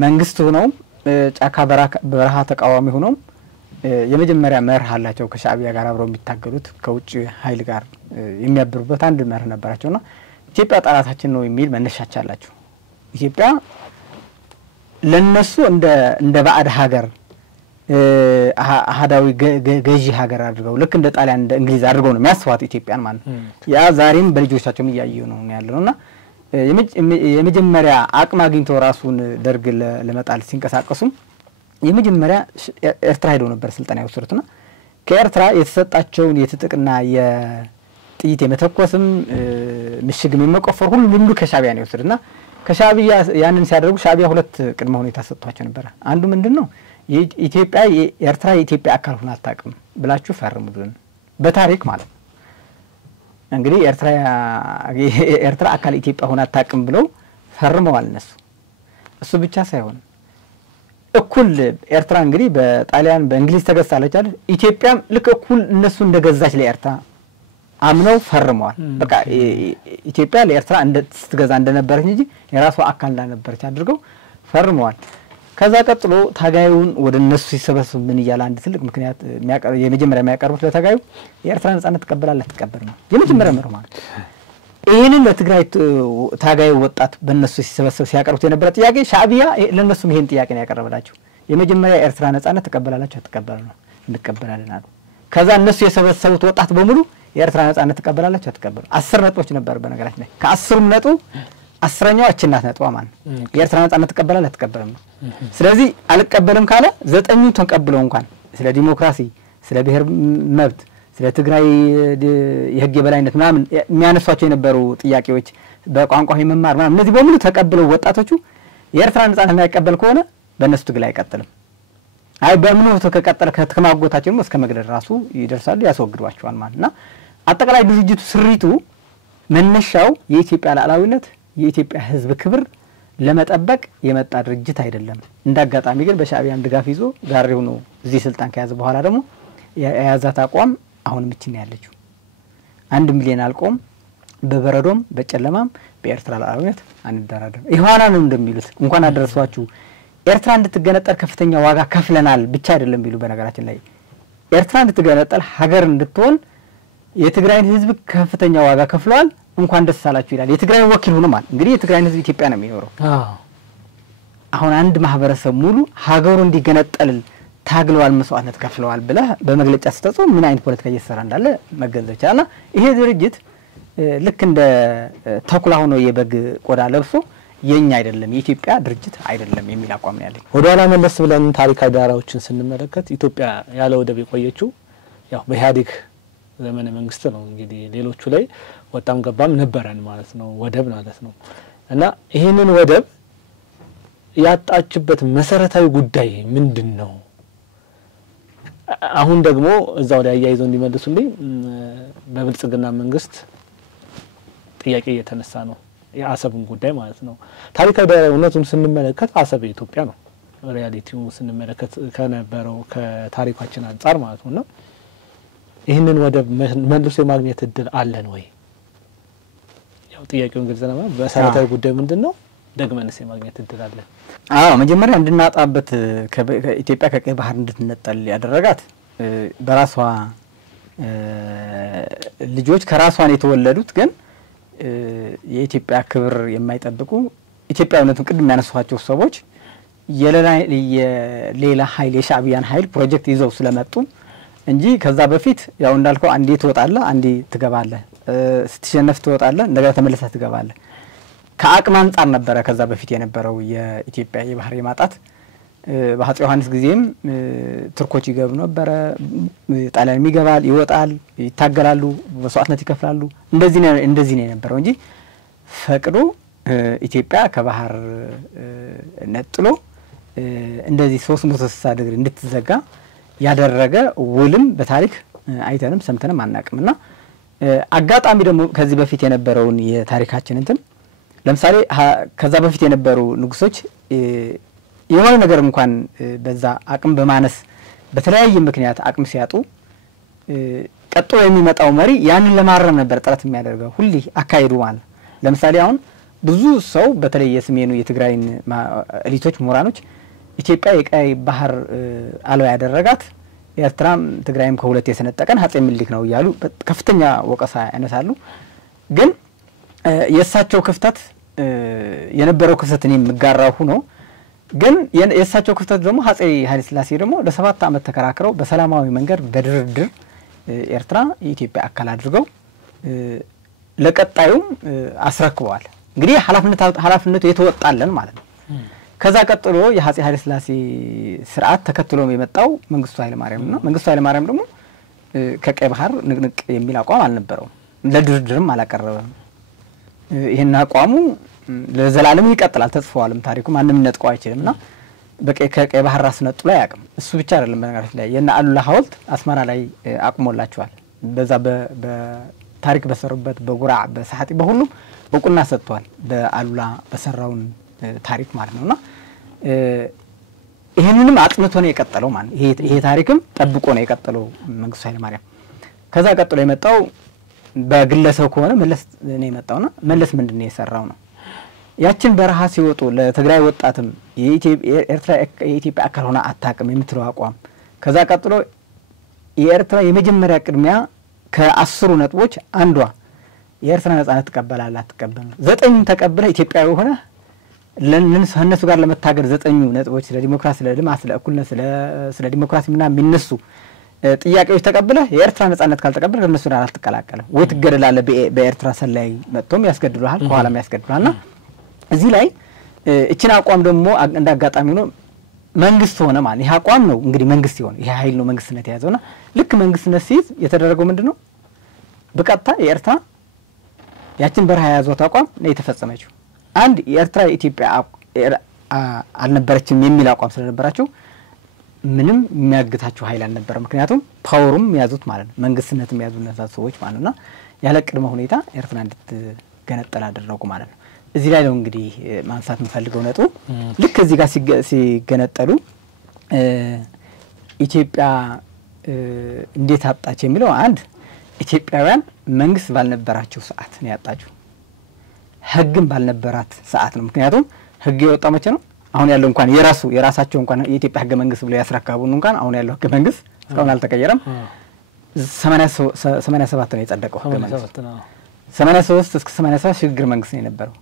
መንግስት ሆነው ጫካ በረሃ ተቃዋሚ ሆነው የመጀመሪያ መርህ አላቸው። ከሻዕቢያ ጋር አብረው የሚታገሉት ከውጭ ኃይል ጋር የሚያብሩበት አንድ መርህ ነበራቸውና ኢትዮጵያ ጠላታችን ነው የሚል መነሻቻ አላቸው። ኢትዮጵያ ለነሱ እንደ ባዕድ ሀገር አሃዳዊ ገዢ ሀገር አድርገው ልክ እንደ ጣሊያን እንደ እንግሊዝ አድርገው ነው የሚያስዋት ኢትዮጵያን ማለት ነው። ያ ዛሬም በልጆቻቸው እያየው ነው ያለውና የመጀመሪያ አቅም አግኝተው ራሱን ደርግ ለመጣል ሲንቀሳቀሱ የመጀመሪያ ኤርትራ ሄደው ነበር ስልጣን ያወሰዱትና ከኤርትራ የተሰጣቸውን የትጥቅና የጥይት የመተኮስም ምሽግም የመቆፈር ሁሉ ከሻዕቢያ ነው የወሰዱና ከሻዕቢያ ያንን ሲያደርጉ ሻዕቢያ ሁለት ቅድመ ሁኔታ ሰጥቷቸው ነበር። አንዱ ምንድነው ኢትዮጵያ ኤርትራ የኢትዮጵያ አካል ሆና አታውቅም ብላችሁ ፈርሙልን በታሪክ ማለት ነው። እንግዲህ ኤርትራ አካል ኢትዮጵያ ሆና አታውቅም ብለው ፈርመዋል እነሱ። እሱ ብቻ ሳይሆን እኩል ኤርትራ እንግዲህ በጣሊያን በእንግሊዝ ተገዝታለች አይደል? ኢትዮጵያም ልክ እኩል እነሱ እንደገዛች ለኤርትራ አምነው ፈርመዋል። በቃ ኢትዮጵያ ለኤርትራ ስትገዛ እንደነበረች እንጂ የራሷ አካል እንዳልነበረች አድርገው ፈርመዋል። ከዛ ቀጥሎ ታጋዩን ወደ እነሱ ሲሰበስብ ምን ይያል አንድ ትልቅ ምክንያት የመጀመሪያ የሚያቀርቡት ለታጋዩ የኤርትራ ነጻነት ተቀበላለ ተቀበል ነው የመጀመሪያ መርህ ማለት። ይሄንን ለትግራይ ታጋዩ ወጣት በእነሱ ሲሰበስብ ሲያቀርቡት የነበረ ጥያቄ ሻዕቢያ ለነሱም ይሄን ጥያቄ ነው ያቀረበላቸው። የመጀመሪያ ኤርትራ ነጻነት ተቀበላላችሁ ተቀበል ነው እንቀበላለን አሉ። ከዛ እነሱ የሰበሰቡት ወጣት በሙሉ የኤርትራ ነጻነት ተቀበላላችሁ ተቀበል 10 ነጥቦች ነበር በነገራችን ላይ ከ10ም ነጥብ 10ኛው አችናት ነጥብ ማለት የኤርትራ ነጻነት ተቀበላላችሁ ተቀበል ነው። ስለዚህ አልቀበልም ካለ 9ኙ ተቀብለው እንኳን ስለ ዲሞክራሲ ስለ ብሔር መብት ስለ ትግራይ የህግ የበላይነት ምናምን የሚያነሷቸው የነበሩ ጥያቄዎች በቋንቋ መማር ምናምን እነዚህ በሙሉ ተቀብለው ወጣቶቹ የኤርትራ ነጻነት የማይቀበል ከሆነ በእነሱ ትግል አይቀጥልም። አይ በእምኑ ተከቀጠለ ከተማጎታቸው እስከ መግደል ራሱ ይደርሳሉ ያስወግዷቸዋል ማለትና አጠቃላይ ድርጅቱ ስሪቱ መነሻው የኢትዮጵያ ሉዓላዊነት የኢትዮጵያ ህዝብ ክብር ለመጠበቅ የመጣ ድርጅት አይደለም። እንዳጋጣሚ ግን በሻዕቢያን ድጋፍ ይዞ ጋሪው ነው እዚህ ስልጣን ከያዘ በኋላ ደግሞ የያዛት አቋም አሁን ምችን ያለችው 1 ሚሊዮን አልቆም በበረዶም በጨለማም በኤርትራ ሉዓላዊነት አንደራደር ይሆናል ነው እንደሚሉት እንኳን አደረሷችሁ ኤርትራ እንድትገነጠል ከፍተኛ ዋጋ ከፍለናል ብቻ አይደለም ቢሉ በነገራችን ላይ ኤርትራ እንድትገነጠል ሀገር እንድትሆን የትግራይን ህዝብ ከፍተኛ ዋጋ ከፍለዋል እንኳን ደስ አላችሁ ይላል። የትግራይ ወኪል ሆኖ ማለት እንግዲህ የትግራይን ህዝብ ኢትዮጵያ ነው የሚኖረው። አሁን አንድ ማህበረሰብ ሙሉ ሀገሩ እንዲገነጠል ታግለዋል መስዋዕትነት ከፍለዋል ብለ በመግለጫ ስተጽፎ ምን አይነት ፖለቲካ እየሰራ እንዳለ መገንዘብ ይቻላል። ይሄ ድርጅት ልክ እንደ ተኩላ ሆኖ የበግ ቆዳ ለብሶ የኛ አይደለም የኢትዮጵያ ድርጅት አይደለም የሚል አቋም ነው ያለኝ። ወደኋላ መለስ ብለን ታሪካዊ ዳራዎችን ስንመለከት ኢትዮጵያ ያለ ወደብ የቆየችው ያው በኢህአዴግ ዘመነ መንግስት ነው። እንግዲህ ሌሎቹ ላይ ወጣም ገባም ነበረን ማለት ነው ወደብ ማለት ነው። እና ይሄንን ወደብ ያጣችበት መሰረታዊ ጉዳይ ምንድነው? አሁን ደግሞ እዛው ላይ ያያይዘው እንዲመልሱልኝ በብልጽግና መንግስት ጥያቄ እየተነሳ ነው የአሰብን ጉዳይ ማለት ነው። ታሪካዊ ዳራውን ስንመለከት አሰብ የኢትዮጵያ ነው። ሪያሊቲው ስንመለከት ከነበረው ከታሪካችን አንፃር ማለት ነው። ይሄንን ወደብ መልሶ የማግኘት እድል አለን ወይ? ያው ጥያቄውን ግልጽ ነው። በመሰረታዊ ጉዳይ ምንድነው ደግመንስ የማግኘት እድል አለን? መጀመሪያ እንድናጣበት ከኢትዮጵያ ከቀይ ባህር እንድትነጠል ያደረጋት በራሷ ልጆች ከራሷን የተወለዱት ግን የኢትዮጵያ ክብር የማይጠብቁ ኢትዮጵያዊነቱን ቅድም ያነሷቸው ሰዎች የሌላ ኃይል የሻዕቢያን ኃይል ፕሮጀክት ይዘው ስለመጡ እንጂ ከዛ በፊት ያው እንዳልከው አንዴ ትወጣለህ አንዴ ትገባለህ ስትሸነፍ ትወጣለህ እንደገና ተመለሰህ ትገባለህ ከአቅም አንፃር ነበረ ከዛ በፊት የነበረው የኢትዮጵያ የባህር የማጣት በአፄ ዮሐንስ ጊዜም ትርኮች ይገቡ ነበር ጣሊያን ይገባል ይወጣል ይታገላሉ መስዋዕትነት ይከፍላሉ እንደዚህ ነው የነበረው እንጂ ፈቅዶ ኢትዮጵያ ከባህር ነጥሎ እንደዚህ 360 ዲግሪ እንድትዘጋ ያደረገ ውልም በታሪክ አይተንም ሰምተንም አናቅምና አጋጣሚ ደግሞ ከዚህ በፊት የነበረውን የታሪካችን እንትን ለምሳሌ ከዛ በፊት የነበሩ ንጉሶች የሆነ ነገር እንኳን በዛ አቅም በማነስ በተለያየ ምክንያት አቅም ሲያጡ ቀጥሎ የሚመጣው መሪ ያንን ለማረም ነበር ጥረት የሚያደርገው ሁሉ አካይዱ ማለት ለምሳሌ አሁን ብዙ ሰው በተለይ የሰሜኑ የትግራይን ኤሊቶች ምሁራኖች ኢትዮጵያ የቀይ ባህር አልባ ያደረጋት ኤርትራም ትግራይም ከሁለት የሰነጠቀን አፄ ምኒልክ ነው ይያሉ ከፍተኛ ወቀሳ ያነሳሉ ግን የሳቸው ክፍተት የነበረው ክፍተት እኔም መጋራው ሆኖ ግን የሳቸው ክፍተት ደግሞ አፄ ኃይለ ሥላሴ ደግሞ ለ7 ዓመት ተከራክረው በሰላማዊ መንገድ በድርድር ኤርትራ የኢትዮጵያ አካል አድርገው ለቀጣዩም አስረክበዋል እንግዲህ ኃላፊነቱ የተወጣለን ማለት ነው ከዛ ቀጥሎ የአፄ ኃይለ ሥላሴ ስርዓት ተከትሎ የመጣው መንግስቱ ኃይለ ማርያም ነው መንግስቱ ኃይለ ማርያም ደግሞ ከቀይ ባህር ንቅንቅ የሚል አቋም አልነበረው ለድርድርም አላቀረበም ይሄን አቋሙ ለዘላለም ይቀጥላል ተጽፏልም ታሪኩ ማንንም ነጥቀው አይችልምና ከቀይ ባህር ራስ ነጥሎ ያቅም እሱ ብቻ አይደለም በነገራችን ላይ የና አሉላ ሐውልት አስመራ ላይ አቁሞላቸዋል በዛ በታሪክ በሰሩበት በጉራ በሳሐጢ በሁሉም እውቅና ሰጥቷል በአሉላ በሰራውን ታሪክ ማለት ነውና ይሄንንም አጥንቶ ነው የቀጠለው ማለት ይሄ ታሪክም ጠብቆ ነው የቀጠለው መንግስቱ ኃይለ ማርያም ከዛ ቀጥሎ የመጣው በግለሰብ ከሆነ መለስ ነው የመጣውና መለስ ምንድነው የሰራው ነው ያችን በረሃ ሲወጡ ለትግራይ ወጣትም የኤርትራ የኢትዮጵያ አካል ሆና አታቅም የምትለው አቋም ከዛ ቀጥሎ የኤርትራ የመጀመሪያ ቅድሚያ ከ10 ነጥቦች አንዷ የኤርትራ ነጻነት ተቀበላላት ተቀበለ 9 ተቀበለ ኢትዮጵያዊ ሆነ ለነሱ ጋር ለመታገል 9 ነጥቦች ስለ ዲሞክራሲ ስለ ልማት ስለ እኩልነት ስለ ዲሞክራሲ ምናምን የሚነሱ ጥያቄዎች ተቀበለ የኤርትራ ነጻነት ካልተቀበለ እነሱ ጋር አልተቀላቀለ ወይ ትገደላለህ በኤርትራ ሰላይ መጥቶም ያስገድሉሃል ከኋላም ያስገድሉሃልና እዚህ ላይ እቺን አቋም ደግሞ እንዳጋጣሚ ነው መንግስት ሆነ ማለት ይሄ አቋም ነው እንግዲህ መንግስት ይሆን ይሄ ኃይል ነው መንግስትነት ያዘውና ልክ መንግስትነት ሲይዝ የተደረገው ምንድነው በቀጥታ የኤርትራ ያችን በረሃ ያዘው አቋም ነው የተፈጸመችው አንድ የኤርትራ ኢትዮጵያ አልነበረችም የሚል አቋም ስለነበራቸው ምንም የሚያግታቸው ኃይል አልነበረ ምክንያቱም ፓወሩም ያዙት ማለት ነው መንግስትነትም ያዙ እነዛ ሰዎች ማለትና ያለ ቅድመ ሁኔታ ኤርትራ እንድትገነጠል አደረጉ ማለት ነው እዚህ ላይ ነው እንግዲህ ማንሳት እንፈልገው ነጥቡ ልክ እዚህ ጋር ሲገነጠሉ ኢትዮጵያ እንዴት አጣች የሚለው አንድ ኢትዮጵያውያን መንግስት ባልነበራቸው ሰዓት ነው ያጣቸው ህግም ባልነበራት ሰዓት ነው ምክንያቱም ህግ የወጣው መቼ ነው አሁን ያለው እንኳን የራሳቸው እንኳን የኢትዮጵያ ህገ መንግስት ብለው ያስረካቡን እንኳን አሁን ያለው ህገ መንግስት እስካሁን አልተቀየረም 87 ነው የጸደቀው ህገ መንግስት 83 እስከ 87 ሽግግር መንግስት ነው የነበረው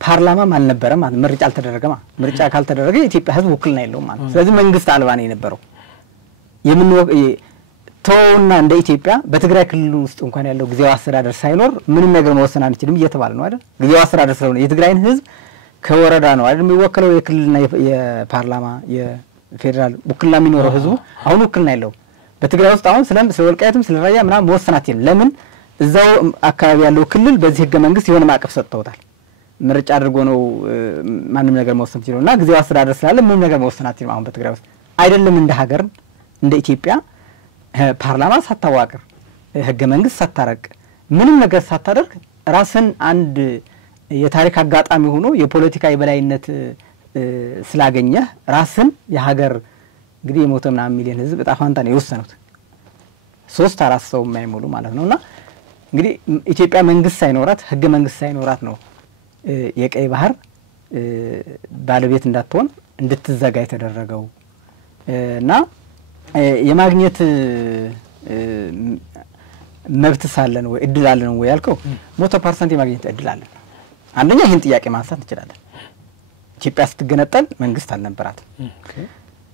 ፓርላማም አልነበረም ማለት ምርጫ አልተደረገማ ምርጫ ካልተደረገ የኢትዮጵያ ህዝብ ውክልና የለውም ማለት ስለዚህ መንግስት አልባ ነው የነበረው ተውና እንደ ኢትዮጵያ በትግራይ ክልል ውስጥ እንኳን ያለው ጊዜያዊ አስተዳደር ሳይኖር ምንም ነገር መወሰን አንችልም እየተባለ ነው አይደል ጊዜያዊ አስተዳደር ስለሆነ የትግራይን ህዝብ ከወረዳ ነው አይደል የሚወከለው የክልልና የፓርላማ የፌደራል ውክልና የሚኖረው ህዝቡ አሁን ውክልና የለውም በትግራይ ውስጥ አሁን ስለ ወልቃይትም ስለ ራያ ምናምን መወሰን አትችልም ለምን እዛው አካባቢ ያለው ክልል በዚህ ህገ መንግስት የሆነ ማዕቀፍ ሰጥተውታል ምርጫ አድርጎ ነው ማንንም ነገር መወሰን ይችላልና ጊዜያዊ አስተዳደር ስላለ ምንም ነገር መወሰን አትችልም አሁን በትግራይ ውስጥ አይደለም እንደ ሀገር እንደ ኢትዮጵያ ፓርላማ ሳታዋቅር ህገ መንግስት ሳታረቅ ምንም ነገር ሳታደርግ ራስን አንድ የታሪክ አጋጣሚ ሆኖ የፖለቲካ የበላይነት ስላገኘ ራስን የሀገር እንግዲህ የሞተና ሚሊዮን ህዝብ ጣፋንታ ነው የወሰኑት 3-4 ሰው የማይሞሉ ማለት ነውና እንግዲህ ኢትዮጵያ መንግስት ሳይኖራት ህገ መንግስት ሳይኖራት ነው የቀይ ባህር ባለቤት እንዳትሆን እንድትዘጋ የተደረገው እና የማግኘት መብት ሳለን ወይ እድል አለን ወይ ያልከው 100% የማግኘት እድል አለን አንደኛ ይሄን ጥያቄ ማንሳት እንችላለን ኢትዮጵያ ስትገነጠል መንግስት አልነበራት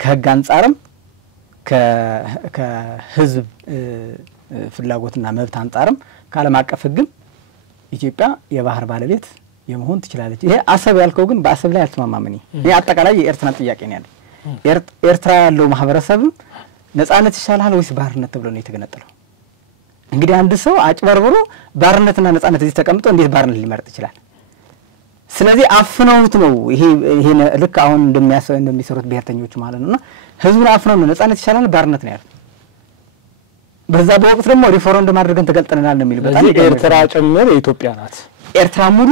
ከህግ አንፃርም ከህዝብ ፍላጎትና መብት አንፃርም ከዓለም አቀፍ ህግም ኢትዮጵያ የባህር ባለቤት የመሆን ትችላለች ይሄ አሰብ ያልከው ግን በአሰብ ላይ አልተማማመኝ ይሄ አጠቃላይ የኤርትራ ጥያቄ ነው ያለው ኤርትራ ያለው ማህበረሰብ ነጻነት ይሻላል ወይስ ባርነት ተብሎ ነው የተገነጠለው እንግዲህ አንድ ሰው አጭበርብሮ ባርነትና ነጻነት እዚህ ተቀምጦ እንዴት ባርነት ሊመርጥ ይችላል ስለዚህ አፍነውት ነው ይሄ ልክ አሁን እንደሚሰሩት ብሔርተኞች ማለት ነውና ህዝቡን አፍነው ነው ነጻነት ይሻላል ባርነት ነው ያሉት። በዛ በወቅት ደግሞ ሪፎረንደም አድርገን ተገልጠናል ነው የሚሉት። በጣም ኤርትራ ጭምር የኢትዮጵያ ናት፣ ኤርትራ ሙሉ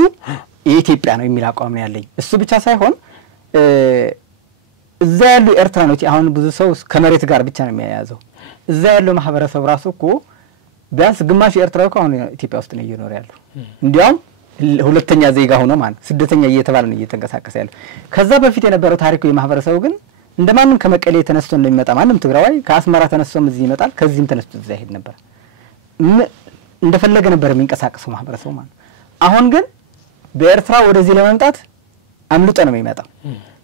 የኢትዮጵያ ነው የሚል አቋም ነው ያለኝ። እሱ ብቻ ሳይሆን እዛ ያሉ ኤርትራኖች አሁን ብዙ ሰው ከመሬት ጋር ብቻ ነው የሚያያዘው። እዛ ያለው ማህበረሰብ ራሱ እኮ ቢያንስ ግማሽ ኤርትራው አሁን ኢትዮጵያ ውስጥ ነው እየኖረ ያለው። እንዲያውም ሁለተኛ ዜጋ ሆኖ ማለት ስደተኛ እየተባለ ነው እየተንቀሳቀሰ ያለው። ከዛ በፊት የነበረው ታሪኩ የማህበረሰቡ ግን እንደማንም ከመቀሌ ተነስቶ እንደሚመጣ ማንም ትግራዋይ ከአስመራ ተነስቶም እዚህ ይመጣል፣ ከዚህም ተነስቶ እዛ ይሄድ ነበር። እንደፈለገ ነበር የሚንቀሳቀሰው ማህበረሰቡ ማለት። አሁን ግን በኤርትራ ወደዚህ ለመምጣት አምልጦ ነው የሚመጣው፣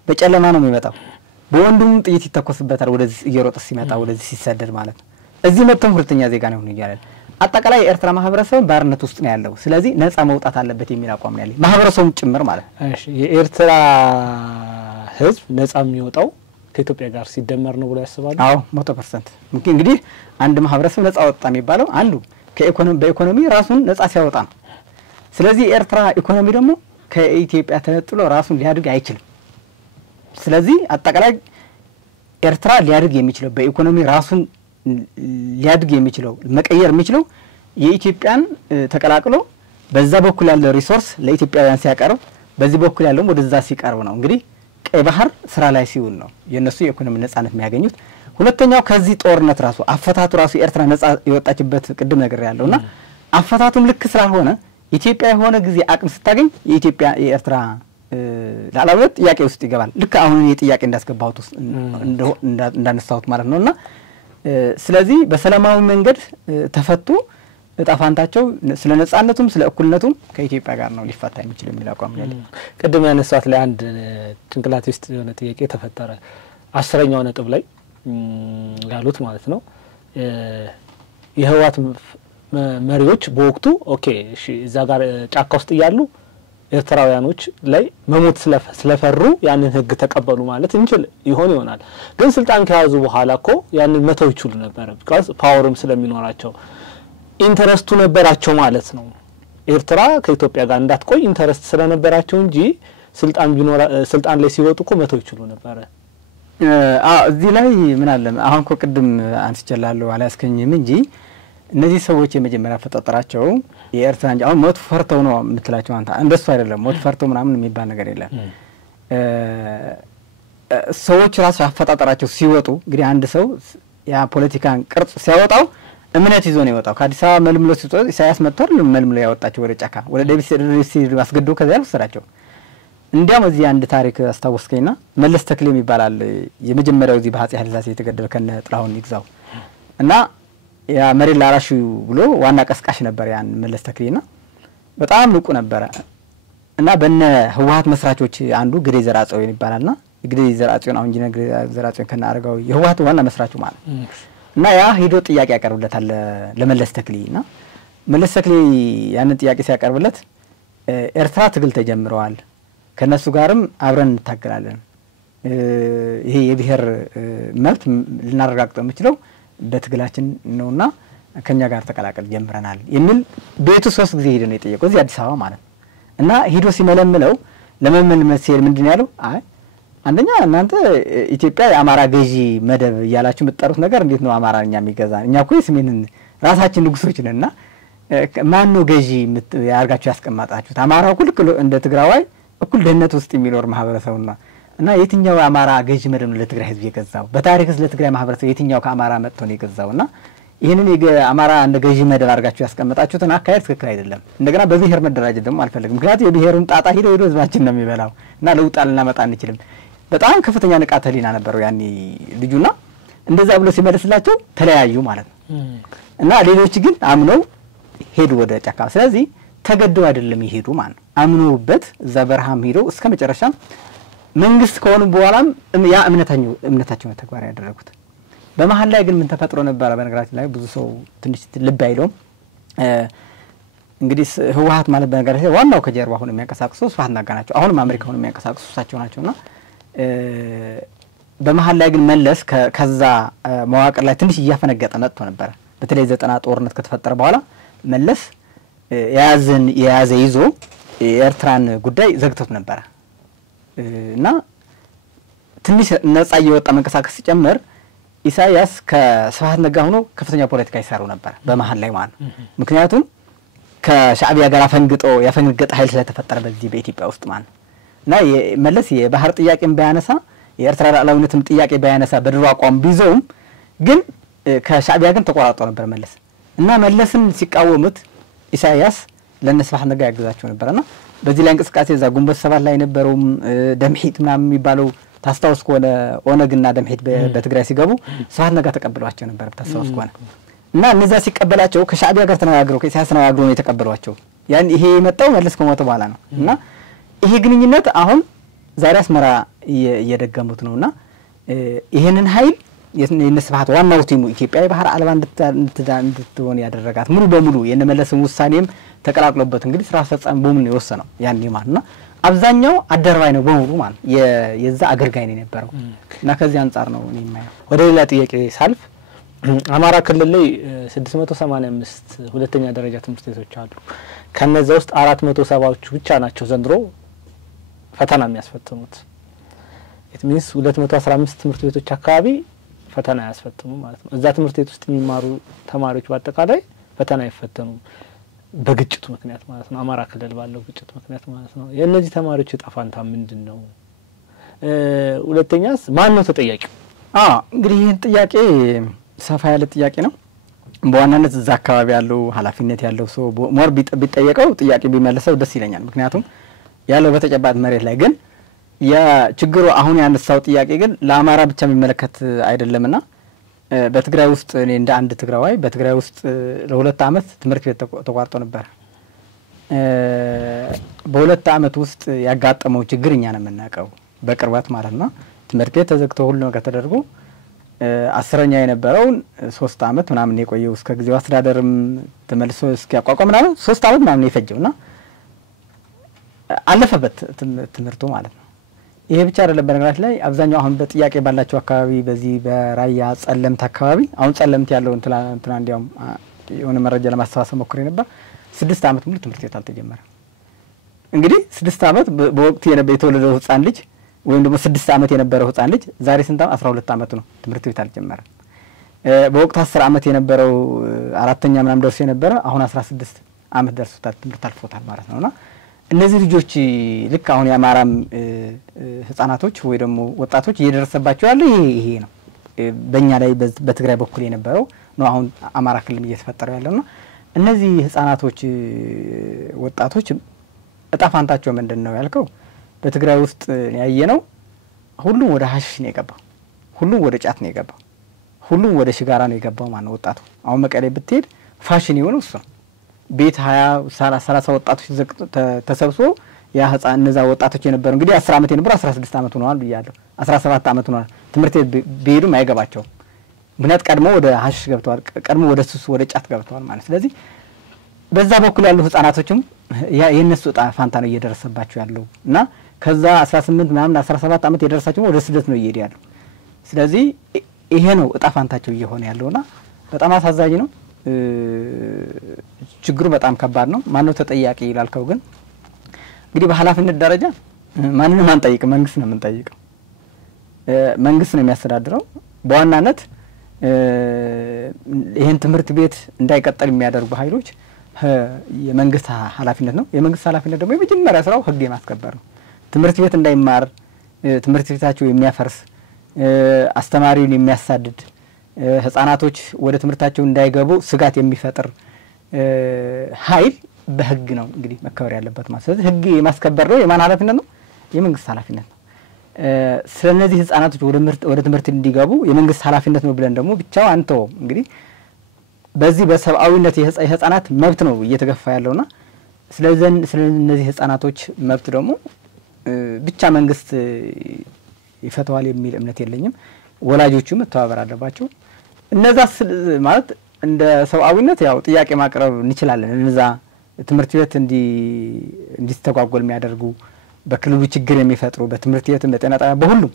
በጨለማ ነው የሚመጣው። በወንዱም ጥይት ይተኮስበታል ወደዚህ እየሮጠ ሲመጣ ወደዚህ ሲሰደድ ማለት ነው። እዚህ መጥቶም ሁለተኛ ዜጋ ነው ይያላል። አጠቃላይ የኤርትራ ማህበረሰብ ባርነት ውስጥ ነው ያለው። ስለዚህ ነፃ መውጣት አለበት የሚል አቋም ነው ያለው ማህበረሰቡም ጭምር ማለት ነው። እሺ የኤርትራ ህዝብ ነፃ የሚወጣው ከኢትዮጵያ ጋር ሲደመር ነው ብሎ ያስባሉ? አዎ 100%። እንግዲህ አንድ ማህበረሰብ ነፃ ወጣ የሚባለው አንዱ በኢኮኖሚ ራሱን ነፃ ሲያወጣ ነው። ስለዚህ የኤርትራ ኢኮኖሚ ደግሞ ከኢትዮጵያ ተነጥሎ ራሱን ሊያድግ አይችልም። ስለዚህ አጠቃላይ ኤርትራ ሊያድግ የሚችለው በኢኮኖሚ ራሱን ሊያድግ የሚችለው መቀየር የሚችለው የኢትዮጵያን ተቀላቅሎ በዛ በኩል ያለው ሪሶርስ ለኢትዮጵያውያን ሲያቀርብ በዚህ በኩል ያለው ወደዛ ሲቀርብ ነው። እንግዲህ ቀይ ባህር ስራ ላይ ሲውል ነው የነሱ የኢኮኖሚ ነፃነት የሚያገኙት። ሁለተኛው ከዚህ ጦርነት ራሱ አፈታቱ ራሱ ኤርትራ ነፃ የወጣችበት ቅድም ነገር ያለውና አፈታቱም ልክ ስላልሆነ ኢትዮጵያ የሆነ ጊዜ አቅም ስታገኝ የኢትዮጵያ የኤርትራ ላላውት ጥያቄ ውስጥ ይገባል። ልክ አሁን የጥያቄ እንዳስገባሁት እንዳነሳሁት ማለት ነውና ስለዚህ በሰላማዊ መንገድ ተፈቱ እጣፋንታቸው ስለ ነጻነቱም ስለ እኩልነቱም ከኢትዮጵያ ጋር ነው ሊፈታ የሚችል የሚል አቋም ያለው። ቅድም ያነሳት ላይ አንድ ጭንቅላት ውስጥ የሆነ ጥያቄ ተፈጠረ። 10ኛው ነጥብ ላይ ያሉት ማለት ነው የህወሓት መሪዎች በወቅቱ ኦኬ እሺ እዛ ጋር ጫካ ውስጥ ይያሉ ኤርትራውያኖች ላይ መሞት ስለፈሩ ያንን ህግ ተቀበሉ ማለት እንችል ይሆናል። ግን ስልጣን ከያዙ በኋላ እኮ ያንን መተው ይችሉ ነበር። ቢካዝ ፓወርም ስለሚኖራቸው ኢንተረስቱ ነበራቸው ማለት ነው። ኤርትራ ከኢትዮጵያ ጋር እንዳትቆይ ኢንተረስት ስለነበራቸው እንጂ ስልጣን ላይ ሲወጡ እኮ መተው ይችሉ ነበር። እዚህ ላይ ምን አለ አሁን እኮ ቅድም አንስቻለሁ አላስከኝም እንጂ እነዚህ ሰዎች የመጀመሪያ ፈጣጣራቸው የኤርትራ እንጂ አሁን ሞት ፈርተው ነው የምትላቸው አንተ እንደሱ አይደለም። ሞት ፈርተው ምናምን የሚባል ነገር የለም። ሰዎች ራሱ አፈጣጣራቸው ሲወጡ እንግዲህ አንድ ሰው ያ ፖለቲካን ቅርጽ ሲያወጣው እምነት ይዞ ነው የወጣው። ከአዲስ አበባ መልምሎ ሲወጣ ኢሳያስ መጥቷል መልምሎ ያወጣቸው ወደ ጫካ ወደ ደብስ አስገድዶ ከዛ ያልወሰዳቸው። እንዲያም እዚህ አንድ ታሪክ አስታወስከኝና መለስ ተክሌ የሚባላል የመጀመሪያው እዚህ በአፄ ኃይለ ሥላሴ የተገደለ ከነ ጥላሁን ይግዛው እና ያ መሬት ላራሹ ብሎ ዋና ቀስቃሽ ነበር ያን መለስ ተክሌና በጣም ንቁ ነበር እና በእነ ህወሓት መስራቾች አንዱ ግዴ ዘርአጽዮን ይባላልና ግዴ ዘርአጽዮን አሁን ጂና ግዴ ዘርአጽዮን ከና አረጋው የህወሓት ዋና መስራቹ ማለት እና ያ ሄዶ ጥያቄ ያቀርብለታል ለመለስ ተክሌና መለስ ተክሌ ያን ጥያቄ ሲያቀርብለት ኤርትራ ትግል ተጀምረዋል ከነሱ ጋርም አብረን እንታገላለን ይሄ የብሔር መብት ልናረጋግጠው የምችለው በትግላችን ነውና ከኛ ጋር ተቀላቀል ጀምረናል የሚል ቤቱ 3 ጊዜ ሄዶ ነው የጠየቀው እዚህ አዲስ አበባ ማለት እና ሄዶ ሲመለምለው ለመመልመል ሲል ምንድነው ያለው አይ አንደኛ እናንተ ኢትዮጵያ የአማራ ገዢ መደብ ያላችሁ የምትጠሩት ነገር እንዴት ነው አማራኛ የሚገዛ እኛ እኮ የስሜንን ራሳችን ንጉሶች ነንና ማን ነው ገዢ ያርጋችሁ ያስቀማጣችሁት አማራው ሁሉ እንደ ትግራዋይ እኩል ደህንነት ውስጥ የሚኖር ማህበረሰብና እና የትኛው አማራ ገዢ መደብ ነው ለትግራይ ህዝብ የገዛው በታሪክስ ለትግራይ ማህበረሰብ የትኛው ከአማራ መጥቶ ነው የገዛውና ይሄንን አማራ እንደ ገዢ መደብ አርጋችሁ ያስቀመጣችሁትን አካሄድ ትክክል አይደለም እንደገና በብሔር መደራጀት ደግሞ አልፈልግም ምክንያቱም የብሔሩን ጣጣ ሄዶ ህዝባችን ነው የሚበላው እና ለውጥ ልናመጣ አንችልም በጣም ከፍተኛ ንቃተ ህሊና ነበረው ያኒ ልጁና እንደዛ ብሎ ሲመልስላቸው ተለያዩ ማለት ነው እና ሌሎች ግን አምነው ሄዱ ወደ ጫካ ስለዚህ ተገደው አይደለም ይሄዱ ማለት አምነውበት እዛ በረሃም ሄደው እስከ መጨረሻ መንግስት ከሆኑ በኋላም ያ እምነታቸው ተግባር ያደረጉት በመሃል ላይ ግን ምን ተፈጥሮ ነበር በነገራችን ላይ ብዙ ሰው ትንሽ ልብ አይለው እንግዲህ ህወሓት ማለት በነገራችን ላይ ዋናው ከጀርባ ሆኖ የሚያንቀሳቅሱ ስፋት ናጋናቸው አሁንም አሜሪካ ሆኖ የሚያንቀሳቅሱ እሳቸው ናቸውና በመሃል ላይ ግን መለስ ከዛ መዋቅር ላይ ትንሽ እያፈነገጠ መጥቶ ነበር በተለይ 90 ጦርነት ከተፈጠረ በኋላ መለስ የያዘ ይዞ የኤርትራን ጉዳይ ዘግቶት ነበር እና ትንሽ ነጻ እየወጣ መንቀሳቀስ ሲጀምር ኢሳያስ ከስብሐት ነጋ ሆኖ ከፍተኛ ፖለቲካ ይሰሩ ነበር በመሃል ላይ ማለት ነው። ምክንያቱም ከሻዕቢያ ጋር ያፈነገጠ ኃይል ስለተፈጠረ በዚህ በኢትዮጵያ ውስጥ ማለት እና መለስ የባህር ጥያቄን ባያነሳ የኤርትራ ሉዓላዊነትም ጥያቄ ባያነሳ በድሮ አቋም ቢዘውም ግን ከሻዕቢያ ግን ተቆራርጦ ነበር መለስ እና መለስን ሲቃወሙት ኢሳያስ ለነስብሐት ነጋ ያግዛቸው ነበርና በዚህ ላይ እንቅስቃሴ እዛ ግንቦት ሰባት ላይ ነበረው ደምሂት ምናምን የሚባለው ታስታውስ ከሆነ ኦነግና ደምሂት በትግራይ ሲገቡ ስብሐት ነጋ ተቀበሏቸው ነበር ታስታውስ ከሆነ እና እነዛ ሲቀበላቸው ከሻዕቢያ ጋር ተነጋግረው ከኢሳያስ ተነጋግረው የተቀበሏቸው ያን ይሄ የመጣው መለስ ከሞተ በኋላ ነው እና ይሄ ግንኙነት አሁን ዛሬ አስመራ እየደገሙት ነውና ይሄንን ኃይል የነስብሐት ዋናው ቲሙ ኢትዮጵያ የባህር አልባ እንድትሆን ያደረጋት ሙሉ በሙሉ የነመለስን ውሳኔም ተቀላቅሎበት እንግዲህ ስራ አስፈጻሚ በሙሉ ነው የወሰነው ያን ማለትና አብዛኛው አደርባይ ነው በሙሉ ማለት የዛ አገልጋይ ነው የነበረው እና ከዚህ አንፃር ነው እኔ የማየው። ወደ ሌላ ጥያቄ ሳልፍ አማራ ክልል ላይ 685 ሁለተኛ ደረጃ ትምህርት ቤቶች አሉ። ከነዛ ውስጥ 470ዎቹ ብቻ ናቸው ዘንድሮ ፈተና የሚያስፈትሙት። it means 215 ትምህርት ቤቶች አካባቢ ፈተና ያስፈትሙ ማለት ነው። እዛ ትምህርት ቤት ውስጥ የሚማሩ ተማሪዎች በአጠቃላይ ፈተና አይፈተኑም በግጭቱ ምክንያት ማለት ነው። አማራ ክልል ባለው ግጭት ምክንያት ማለት ነው። የእነዚህ ተማሪዎች ዕጣ ፈንታ ምንድነው? ሁለተኛስ ማን ነው ተጠያቂው? እንግዲህ ይሄን ጥያቄ ሰፋ ያለ ጥያቄ ነው። በዋናነት እዛ አካባቢ ያለው ኃላፊነት ያለው ሰው ሞር ቢጠየቀው ጥያቄ ቢመለሰው ደስ ይለኛል። ምክንያቱም ያለው በተጨባጭ መሬት ላይ ግን የችግሩ አሁን ያነሳው ጥያቄ ግን ለአማራ ብቻ የሚመለከት አይደለምና በትግራይ ውስጥ እኔ እንደ አንድ ትግራዋይ በትግራይ ውስጥ ለ2 አመት ትምህርት ቤት ተቋርጦ ነበር። በ2 አመት ውስጥ ያጋጠመው ችግር እኛ ነው የምናውቀው በቅርበት ማለት ነው። ትምህርት ቤት ተዘግቶ ሁሉ ነገር ተደርጎ 10ኛ የነበረው 3 አመት ምናምን የቆየው እስከ ጊዜው አስተዳደርም ተመልሶ እስኪያቋቋም ምናምን 3 አመት ምናምን የፈጀውና አለፈበት ትምህርቱ ማለት ነው። ይሄ ብቻ አይደለም። በነገራችን ላይ አብዛኛው አሁን በጥያቄ ባላቸው አካባቢ በዚህ በራያ ጸለምት አካባቢ አሁን ጸለምት ያለው እንትና እንዲያውም የሆነ መረጃ ለማስተዋወቅ ሞክሬ ነበር 6 አመት ሙሉ ትምህርት ቤት አልተጀመረም። እንግዲህ 6 አመት በወቅቱ የተወለደው ህፃን ልጅ ወይም ደግሞ 6 አመት የነበረው ህፃን ልጅ ዛሬ ስንት 12 አመት ነው ትምህርት ቤት አልጀመረም። በወቅቱ 10 አመት የነበረው 4ኛ ምናምን ደርሶ የነበረ አሁን 16 አመት ደርሶታል ትምህርት አልፎታል ማለት ነውና እነዚህ ልጆች ልክ አሁን የአማራም ህፃናቶች ወይ ደግሞ ወጣቶች እየደረሰባቸው ያለው ይሄ ነው። በእኛ ላይ በትግራይ በኩል የነበረው ነው አሁን አማራ ክልል እየተፈጠረ ያለውና እነዚህ ህፃናቶች ወጣቶች ዕጣ ፈንታቸው ምንድነው ያልከው? በትግራይ ውስጥ ያየነው ሁሉም ወደ ሀሽሽ ነው የገባው፣ ሁሉም ወደ ጫት ነው የገባው፣ ሁሉም ወደ ሽጋራ ነው የገባው ማለት ወጣቱ። አሁን መቀሌ ብትሄድ ፋሽን የሆነው እሱ ነው። ቤት 20 30 ወጣቶች ተሰብስበው ያ ህፃን እነዛ ወጣቶች የነበሩ እንግዲህ 10 አመት የነበሩ 16 አመት ሆነዋል ብያለሁ። 17 አመት ሆነዋል። ትምህርት ቤት አይገባቸው ምክንያት ቀድሞ ወደ ሀሽሽ ገብተዋል፣ ቀድሞ ወደ ሱስ ወደ ጫት ገብተዋል ማለት። ስለዚህ በዛ በኩል ያሉ ህፃናቶችም የነሱ ዕጣ ፈንታ ነው እየደረሰባቸው ያለው እና ከዛ 18 ምናምን 17 አመት የደረሳቸው ወደ ስደት ነው እየሄዱ ያለው። ስለዚህ ይሄ ነው ዕጣ ፈንታቸው እየሆነ ያለውና በጣም አሳዛኝ ነው። ችግሩ በጣም ከባድ ነው። ማን ነው ተጠያቂ ይላልከው? ግን እንግዲህ በኃላፊነት ደረጃ ማንንም አንጠይቅም፣ መንግስት ነው የምንጠይቀው። መንግስት ነው የሚያስተዳድረው። በዋናነት ይሄን ትምህርት ቤት እንዳይቀጥል የሚያደርጉ ኃይሎች የመንግስት ኃላፊነት ነው። የመንግስት ኃላፊነት ደግሞ የመጀመሪያ ስራው ህግ የማስከበር ነው። ትምህርት ቤት እንዳይማር ትምህርት ቤታቸው የሚያፈርስ አስተማሪውን የሚያሳድድ ህፃናቶች ወደ ትምህርታቸው እንዳይገቡ ስጋት የሚፈጥር ኃይል በህግ ነው እንግዲህ መከበር ያለበት ማለት። ስለዚህ ህግ የማስከበር ነው የማን ኃላፊነት ነው? የመንግስት ኃላፊነት ነው። ስለዚህ ህፃናቶች ወደ ትምህርት እንዲገቡ የመንግስት ኃላፊነት ነው ብለን ደግሞ ብቻው አንተው እንግዲህ በዚህ በሰብአዊነት የህፃናት መብት ነው እየተገፋ ያለውና ስለዚህ ህፃናቶች መብት ደግሞ ብቻ መንግስት ይፈታዋል የሚል እምነት የለኝም። ወላጆቹ መተባበር አለባቸው። እነዛ ማለት እንደ ሰብአዊነት ያው ጥያቄ ማቅረብ እንችላለን። እነዛ ትምህርት ቤት እንዲስተጓጎል የሚያደርጉ በክልሉ ችግር የሚፈጥሩ በትምህርት ቤት በጤና ጣቢያ በሁሉም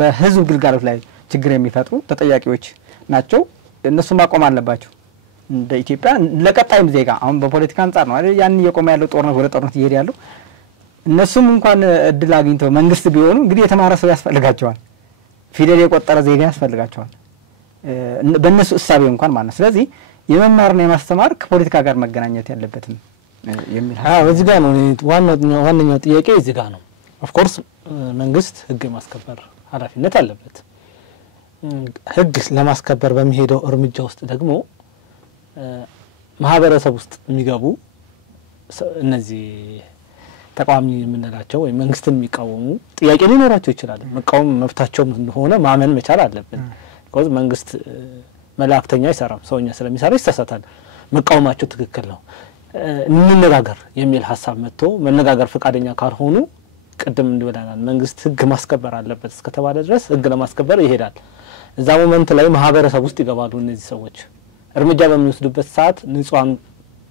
በህዝብ ግልጋሎት ላይ ችግር የሚፈጥሩ ተጠያቂዎች ናቸው። እነሱ ማቆም አለባቸው። እንደ ኢትዮጵያ ለቀጣይም ዜጋ አሁን በፖለቲካ አንፃር ነው አይደል ያን እየቆመ ያለው ጦርነት ወደ ጦርነት ይሄድ ያለው እነሱም እንኳን እድል አግኝተው መንግስት ቢሆኑ እንግዲህ የተማረ ሰው ያስፈልጋቸዋል፣ ፊደል የቆጠረ ዜጋ ያስፈልጋቸዋል በእነሱ እሳቤ እንኳን ማለት ነው። ስለዚህ የመማርና የማስተማር ከፖለቲካ ጋር መገናኘት ያለበትም የሚል እዚህ ጋር ነው ዋነኛው ጥያቄ እዚህ ጋር ነው። ኦፍ ኮርስ መንግስት ህግ የማስከበር ኃላፊነት አለበት። ህግ ለማስከበር በሚሄደው እርምጃ ውስጥ ደግሞ ማህበረሰብ ውስጥ የሚገቡ እነዚህ ተቃዋሚ የምንላቸው ወይ መንግስትን የሚቃወሙ ጥያቄ ሊኖራቸው ይችላል። መቃወም መብታቸው እንደሆነ ማመን መቻል አለብን። because መንግስት መላእክተኛ አይሰራም፣ ሰውኛ ስለሚሰራ ይሳሳታል። መቃወማቸው ትክክል ነው። እንነጋገር የሚል ሐሳብ መጥቶ መነጋገር ፈቃደኛ ካልሆኑ ቅድም እንደበላናል መንግስት ህግ ማስከበር አለበት እስከተባለ ድረስ ህግ ለማስከበር ይሄዳል። እዛ ሞመንት ላይ ማህበረሰብ ውስጥ ይገባሉ እነዚህ ሰዎች። እርምጃ በሚወስዱበት ሰዓት ንጹሃን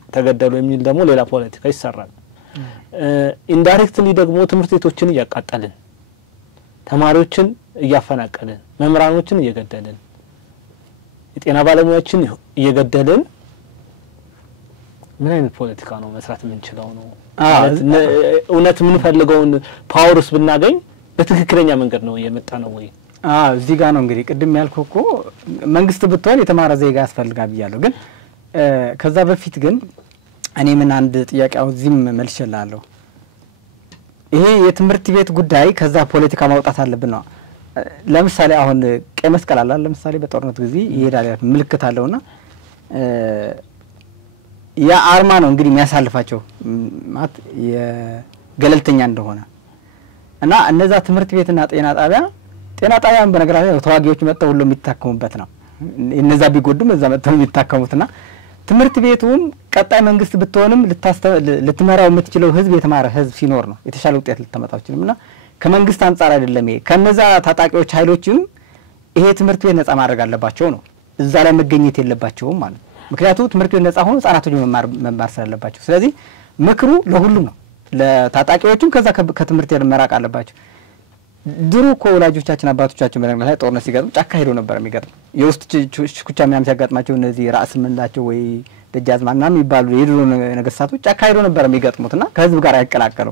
ተገደሉ የሚል ደግሞ ሌላ ፖለቲካ ይሰራል። ኢንዳይሬክትሊ ደግሞ ትምህርት ቤቶችን እያቃጠልን፣ ተማሪዎችን እያፈናቀልን፣ መምህራኖችን እየገደልን፣ የጤና ባለሙያዎችን እየገደልን ምን አይነት ፖለቲካ ነው መስራት የምንችለው ነው? እውነት ምን ፈልገውን ፓወርስ ብናገኝ በትክክለኛ መንገድ ነው የመጣ ነው ወይ? እዚህ ጋር ነው እንግዲህ ቅድም ያልኩህ እኮ መንግስት ብትሆን የተማረ ዜጋ ያስፈልጋል ብያለሁ። ግን ከዛ በፊት ግን እኔ ምን አንድ ጥያቄ እዚህም መልሼልሃለሁ። ይሄ የትምህርት ቤት ጉዳይ ከዛ ፖለቲካ ማውጣት አለብን ነው። ለምሳሌ አሁን ቀይ መስቀል አለ፣ ለምሳሌ በጦርነት ጊዜ ይሄዳል ምልክት አለውና ያ አርማ ነው እንግዲህ የሚያሳልፋቸው ማለት የገለልተኛ እንደሆነ እና እነዛ ትምህርት ቤትና ጤና ጣቢያን በነገራችን ላይ ተዋጊዎች መጥተው ሁሉ የሚታከሙበት ነው። እነዛ ቢጎዱም እዛ መጥተው የሚታከሙትና ትምህርት ቤቱም ቀጣይ መንግስት ብትሆንም ልትመራው የምትችለው ህዝብ የተማረ ህዝብ ሲኖር ነው የተሻለ ውጤት ልታመጣው ይችላልና ከመንግስት አንፃር አይደለም። ይሄ ከነዛ ታጣቂዎች ኃይሎችም ይሄ ትምህርት ቤት ነፃ ማድረግ አለባቸው ነው። እዛ ላይ መገኘት የለባቸውም ማለት። ምክንያቱም ትምህርት ቤት ነፃ ሆኖ ህጻናቶች መማር ስላለባቸው። ስለዚህ ምክሩ ለሁሉም ነው፣ ለታጣቂዎችም ከዛ ከትምህርት ቤት መራቅ አለባቸው። ድሮ እኮ ወላጆቻችን አባቶቻችን በነገራችን ላይ ጦርነት ሲገጥም ጫካ ሄዶ ነበር የሚገጥም። የውስጥ ሽኩቻ ምናምን ሲያጋጥማቸው እነዚህ ራስ ምንላቸው ወይ ደጃዝማች ምናምን ይባሉ የድሮ ነገስታቶች ጫካ ሄዶ ነበር የሚገጥሙትና ከህዝብ ጋር አይቀላቀሉ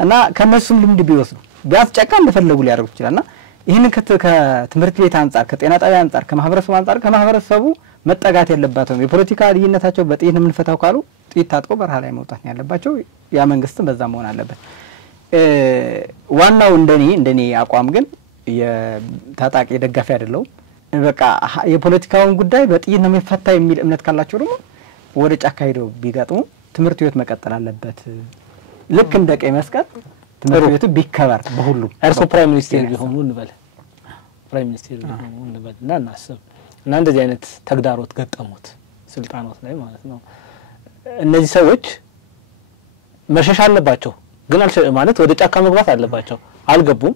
እና ከነሱም ልምድ ቢወስዱ ቢያንስ ጫካ እንደፈለጉ ሊያደርጉ ይችላልና ይሄንን ከትምህርት ቤት አንፃር፣ ከጤና ጣቢያ አንፃር፣ ከማህበረሰቡ አንፃር ከማህበረሰቡ መጠጋት የለባቸውም። የፖለቲካ ልዩነታቸው በጥይት ነው የምንፈታው ካሉ ጥይት ታጥቆ በረሃ ላይ መውጣት ነው ያለባቸው። ያ መንግስትም በዛ መሆን አለበት። ዋናው እንደኔ አቋም ግን የታጣቂ ደጋፊ አይደለም። በቃ የፖለቲካውን ጉዳይ በጥይት ነው የሚፈታ የሚል እምነት ካላቸው ደግሞ ወደ ጫካ ሄደው ቢገጥሙ ትምህርት ቤት መቀጠል አለበት። ልክ እንደ ቀይ መስቀል ትምህርት ቤቱ ቢከበር በሁሉም እርሶ ፕራይም ሚኒስቴር ቢሆኑ እንበል ፕራይም ሚኒስቴር ቢሆኑ እንበልና እናስብ እና እንደዚህ አይነት ተግዳሮት ገጠሙት ስልጣኖት ላይ ማለት ነው። እነዚህ ሰዎች መሸሽ አለባቸው ግን ማለት ወደ ጫካ መግባት አለባቸው። አልገቡም።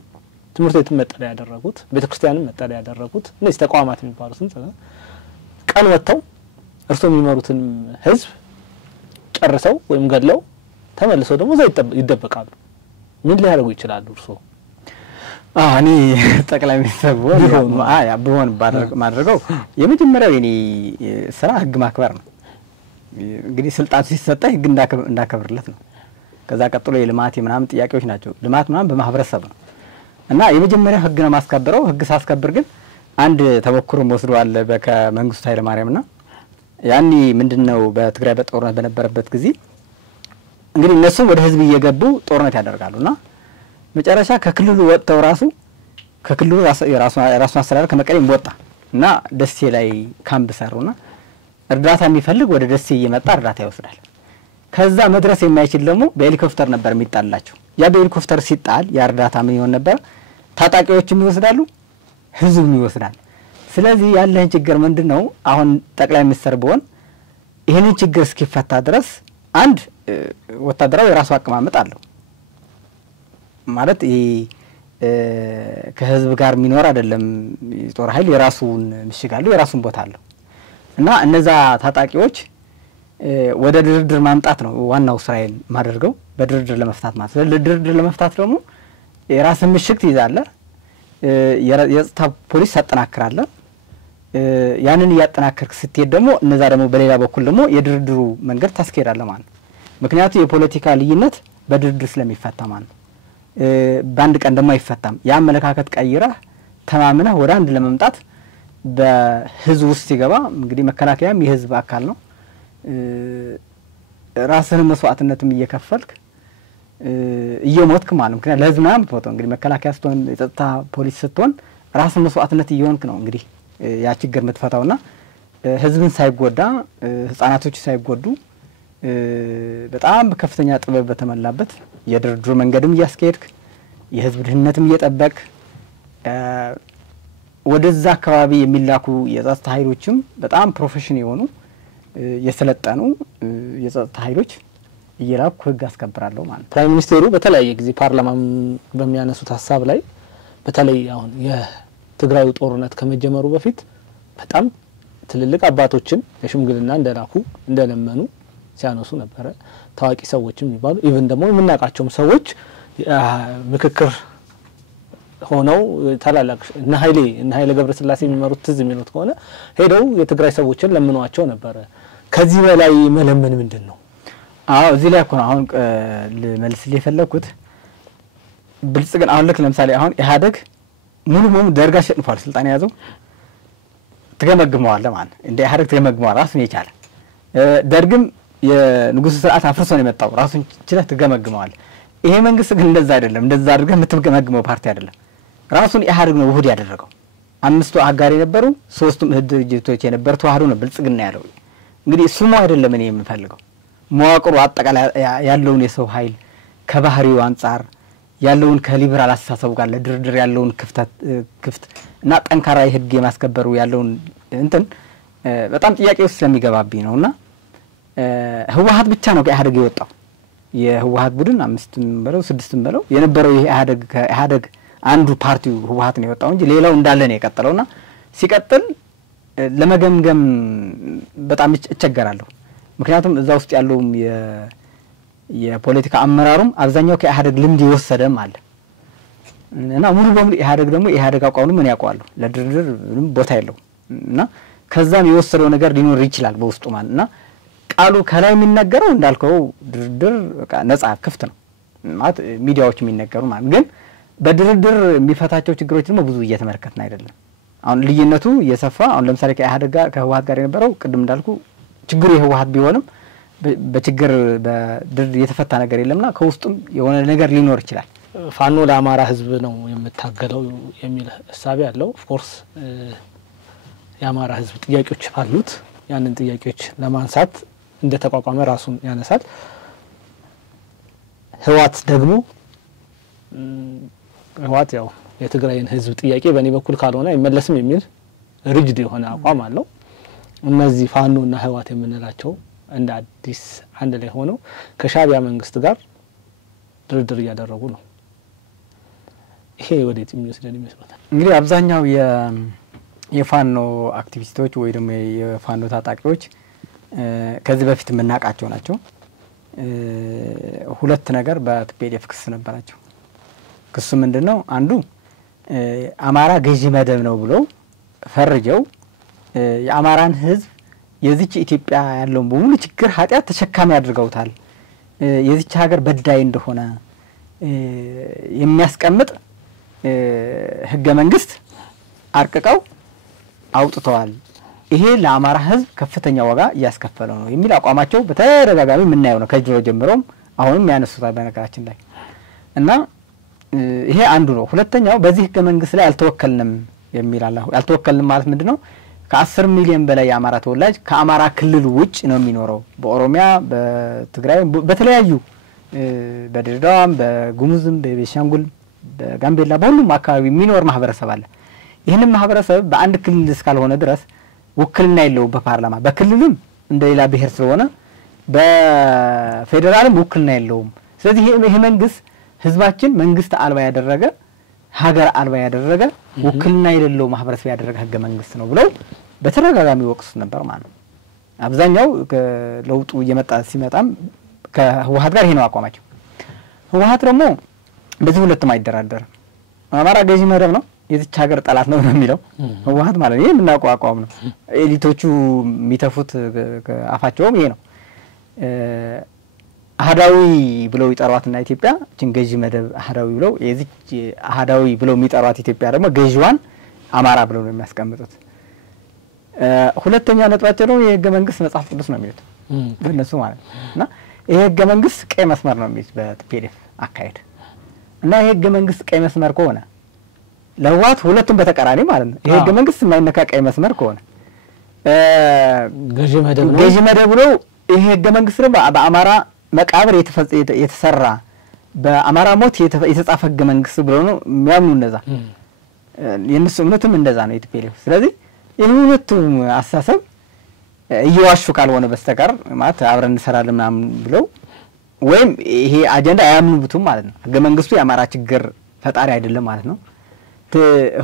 ትምህርት ቤቱን መጠለያ ያደረጉት፣ ቤተክርስቲያንን መጠለያ ያደረጉት እነዚህ ተቋማት የሚባሉትን ቀን ወጥተው እርሶ የሚመሩትን ህዝብ ጨርሰው ወይም ገድለው ተመልሰው ደግሞ እዛ ይደበቃሉ። ምን ሊያደርጉ ይችላሉ እርሶ? እኔ ጠቅላይ ሚኒስትር ብሆን ማድረገው የመጀመሪያው የኔ ስራ ህግ ማክበር ነው። እንግዲህ ስልጣን ሲሰጠ ህግ እንዳከብርለት ነው። ከዛ ቀጥሎ የልማት የምናምን ጥያቄዎች ናቸው። ልማት ምናምን በማህበረሰብ ነው እና የመጀመሪያው ህግ ነው ማስከበረው። ህግ ሳስከብር ግን አንድ ተሞክሮ ወስዷል በከመንግስቱ ኃይለ ማርያምና ያኒ ምንድነው በትግራይ በጦርነት በነበረበት ጊዜ እንግዲህ እነሱ ወደ ህዝብ እየገቡ ጦርነት ያደርጋሉና መጨረሻ ከክልሉ ወጥተው ከክልሉ ራሱ አስተዳደር ከመቀሌም ወጣ እና ደሴ ላይ ካምፕ ሰሩና እርዳታ የሚፈልግ ወደ ደሴ እየመጣ እርዳታ ይወስዳል። ከዛ መድረስ የማይችል ደግሞ በሄሊኮፕተር ነበር የሚጣላቸው። ያ በሄሊኮፕተር ሲጣል ያ እርዳታ ምን ይሆን ነበር? ታጣቂዎችም ይወስዳሉ፣ ህዝቡም ይወስዳል። ስለዚህ ያለህን ችግር ምንድነው? አሁን ጠቅላይ ሚኒስትር ብሆን ይሄንን ችግር እስኪፈታ ድረስ አንድ ወታደራዊ የራሱ አቀማመጥ አለው ማለት ከህዝብ ጋር የሚኖር አይደለም። ጦር ኃይል የራሱን ምሽግ አለው፣ የራሱን ቦታ አለው እና እነዛ ታጣቂዎች ወደ ድርድር ማምጣት ነው ዋናው ስራዬን ማደርገው፣ በድርድር ለመፍታት ማለት ነው። ለድርድር ለመፍታት ደግሞ የራስን ምሽግ ትይዛለህ፣ የጸጥታ ፖሊስ ታጠናክራለህ። ያንን ያጠናከርክ ስትሄድ ደግሞ እነዛ ደግሞ በሌላ በኩል ደግሞ የድርድሩ መንገድ ታስኬዳለህ ማለት ነው። ምክንያቱም የፖለቲካ ልዩነት በድርድር ስለሚፈታ ማለት ነው። በአንድ ቀን ደግሞ አይፈታም። ያ አመለካከት ቀይረህ ተማምነህ ወደ አንድ ለመምጣት በህዝብ ውስጥ ሲገባ እንግዲህ መከላከያም የህዝብ አካል ነው። ራስህን መስዋዕትነትም እየከፈልክ እየሞትክ ማለት ምክንያት ለህዝብ ነው የምትሞተው። እንግዲህ መከላከያ ስትሆን የጸጥታ ፖሊስ ስትሆን ራስህን መስዋዕትነት እየሆንክ ነው እንግዲህ ያ ችግር የምትፈታውና ህዝብን ሳይጎዳ ህፃናቶች ሳይጎዱ በጣም በከፍተኛ ጥበብ በተመላበት የድርድር መንገድም እያስከሄድክ የህዝብ ድህነትም እየጠበቅ ወደዛ አካባቢ የሚላኩ የጸጥታ ኃይሎችም በጣም ፕሮፌሽናል የሆኑ የሰለጠኑ የጸጥታ ኃይሎች እየላኩ ህግ አስከብራለሁ ማለት ነው። ፕራይም ሚኒስቴሩ በተለያየ ጊዜ ፓርላማም በሚያነሱት ሀሳብ ላይ በተለይ አሁን የትግራዩ ጦርነት ከመጀመሩ በፊት በጣም ትልልቅ አባቶችን የሽምግልና እንደላኩ እንደለመኑ ሲያነሱ ነበረ። ታዋቂ ሰዎችም ይባሉ ኢቭን ደግሞ የምናቃቸውም ሰዎች ምክክር ሆነው ታላላቅ እነ ኃይሌ ገብረስላሴ የሚመሩት ትዝ የሚሉት ከሆነ ሄደው የትግራይ ሰዎችን ለምኗቸው ነበረ። ከዚህ በላይ መለመን ምንድነው? አዎ እዚህ ላይ እኮ ነው አሁን ልመልስ የፈለኩት። ብልጽግና አሁን ለምሳሌ አሁን ኢህአዴግ ሙሉ ሙሉ ደርጋ ሸንፏል ስልጣን ያዘው ተገመግመዋል ማለት እንደ ኢህአዴግ ተገመግመዋል ራሱን የቻለ ደርግም የንጉስ ስርዓት አፍርሶ ነው የመጣው ራሱን ችለህ ተገመግመዋል። ይሄ መንግስት ግን እንደዛ አይደለም። እንደዛ አድርገህ የምትገመግመው ፓርቲ አይደለም። ራሱን ኢህአዴግ ነው ውህድ ያደረገው። አምስቱ አጋር የነበሩ ሶስቱም እህት ድርጅቶች የነበሩ ተዋህዶ ነው ብልጽግና ያለው። እንግዲህ እሱ ነው አይደለም እኔ የምፈልገው መዋቅሩ አጠቃላይ ያለውን የሰው ኃይል ከባህሪው አንፃር ያለውን ከሊበራል አስተሳሰቡ ጋር ለድርድር ያለውን ክፍት እና ጠንካራ የህግ የማስከበሩ ያለውን እንትን በጣም ጥያቄ ውስጥ ስለሚገባብኝ ነውና ህወሓት ብቻ ነው ከኢህአዴግ የወጣው። የህወሓት ቡድን 5ም በለው 6ም በለው የነበረው ይሄ ኢህአዴግ አንዱ ፓርቲው ህወሓት ነው የወጣው እንጂ ሌላው እንዳለ ነው የቀጠለውና ሲቀጥል ለመገምገም በጣም እቸገራለሁ። ምክንያቱም እዛ ውስጥ ያለውም የፖለቲካ አመራሩም አብዛኛው ከኢህአዴግ ልምድ ይወሰደም አለ እና ሙሉ በሙሉ ኢህአዴግ ደግሞ ኢህአዴግ አቋሙ ምን ያውቃሉ ለድርድር ምንም ቦታ የለው እና ከዛም የወሰደው ነገር ሊኖር ይችላል በውስጡ ማለትና ቃሉ ከላይ የሚነገረው እንዳልከው ድርድር በቃ ነፃ ክፍት ነው ማለት ሚዲያዎች የሚነገሩ ማለት ግን በድርድር የሚፈታቸው ችግሮች ደግሞ ብዙ እየተመለከትን አይደለም። አሁን ልዩነቱ እየሰፋ አሁን ለምሳሌ ከኢህአዴግ ጋር ከህወሓት ጋር የነበረው ቅድም እንዳልኩ ችግሩ የህወሓት ቢሆንም በችግር በድርድር የተፈታ ነገር የለምና ከውስጡም የሆነ ነገር ሊኖር ይችላል። ፋኖ ለአማራ ህዝብ ነው የምታገለው የሚል ሐሳብ ያለው ኦፍ ኮርስ የአማራ ህዝብ ጥያቄዎች አሉት። ያንን ጥያቄዎች ለማንሳት እንደ ተቋቋመ ራሱን ያነሳል። ህወሓት ደግሞ ህወሓት ያው የትግራይን ህዝብ ጥያቄ በእኔ በኩል ካልሆነ አይመለስም የሚል ሪጅድ የሆነ አቋም አለው። እነዚህ ፋኖና ህወሓት የምንላቸው እንደ አዲስ አንድ ላይ ሆነው ከሻቢያ መንግስት ጋር ድርድር እያደረጉ ነው። ይሄ ወዴት የሚወስደን ይመስላል? እንግዲህ አብዛኛው የፋኖ አክቲቪስቶች ወይ ደግሞ የፋኖ ታጣቂዎች ከዚህ በፊት የምናውቃቸው ናቸው። ሁለት ነገር በቲፒኤልኤፍ ክስ ነበራቸው። ክሱ ምንድነው? አንዱ አማራ ገዢ መደብ ነው ብሎ ፈርጀው የአማራን ህዝብ የዚች ኢትዮጵያ ያለውን በሙሉ ችግር ኃጢያት ተሸካሚ አድርገውታል። የዚች ሀገር በዳይ እንደሆነ የሚያስቀምጥ ህገ መንግስት አርቅቀው አውጥተዋል። ይሄ ለአማራ ህዝብ ከፍተኛ ዋጋ ያስከፈለው ነው የሚል አቋማቸው በተደጋጋሚ የምናየው ነው ከጅሮ ጀምሮም አሁንም ያነሱታል በነገራችን ላይ እና ይሄ አንዱ ነው። ሁለተኛው በዚህ ህገ መንግስት ላይ አልተወከልንም የሚል አለ። አልተወከልንም ማለት ምንድነው? ከ10 ሚሊዮን በላይ የአማራ ተወላጅ ከአማራ ክልል ውጭ ነው የሚኖረው። በኦሮሚያ፣ በትግራይ፣ በተለያዩ በድሬዳዋም፣ በጉሙዝም፣ በቤኒሻንጉል፣ በጋምቤላ በሁሉም አካባቢ የሚኖር ማህበረሰብ አለ። ይህንን ማህበረሰብ በአንድ ክልል እስካልሆነ ድረስ ውክልና የለውም በፓርላማ። በክልልም እንደሌላ ብሔር ስለሆነ በፌደራልም ውክልና የለውም። ስለዚህ ይሄ መንግስት ህዝባችን መንግስት አልባ ያደረገ ሀገር አልባ ያደረገ ውክልና የሌለው ማህበረሰብ ያደረገ ህገ መንግስት ነው ብለው በተደጋጋሚ ወቅስ ነበር ማለት ነው። አብዛኛው ለውጡ እየመጣ ሲመጣም ከህወሓት ጋር ይሄ ነው አቋማቸው። ህወሓት ደግሞ በዚህ ሁለቱም አይደራደርም። አማራ ገዢ መደብ ነው የዚች ሀገር ጠላት ነው የሚለው ህወሓት ማለት ነው። ይሄ ምናውቀው አቋም ነው። ኤሊቶቹ የሚተፉት አፋቸውም ይሄ ነው። አህዳዊ ብለው ይጠሯትና ኢትዮጵያ ገዢ መደብ አህዳዊ ብለው የዚች አህዳዊ ብለው የሚጠሯት ኢትዮጵያ ደግሞ ገዢዋን አማራ ብለው ነው የሚያስቀምጡት። ሁለተኛ ነጥባቸው ነው የህገ መንግስት መጽሐፍ ቅዱስ ነው የሚሉት በእነሱ ማለት እና ይሄ ህገ መንግስት ቀይ መስመር ነው የሚሉት በቲፒኤልኤፍ አካሄድ እና ይሄ ህገ መንግስት ቀይ መስመር ከሆነ ለህወሓት ሁለቱም በተቃራኒ ማለት ነው። ይሄ ህገ መንግስት የማይነካ ቀይ መስመር ከሆነ ገዢ መደብ ብለው ይሄ ህገ መንግስት ደግሞ በአማራ መቃብር የተሰራ በአማራ ሞት የተጻፈ ህገ መንግስት ብለው ነው የሚያምኑ እነዛ የነሱ እምነትም እንደዛ ነው የቲፒኤልኤፍ። ስለዚህ ይሄ ሁለቱም አስተሳሰብ እየዋሹ ካልሆነ በስተቀር ማለት አብረን እንሰራለን ምናምን ብለው ወይም ይሄ አጀንዳ አያምኑበትም ማለት ነው። ህገ መንግስቱ የአማራ ችግር ፈጣሪ አይደለም ማለት ነው።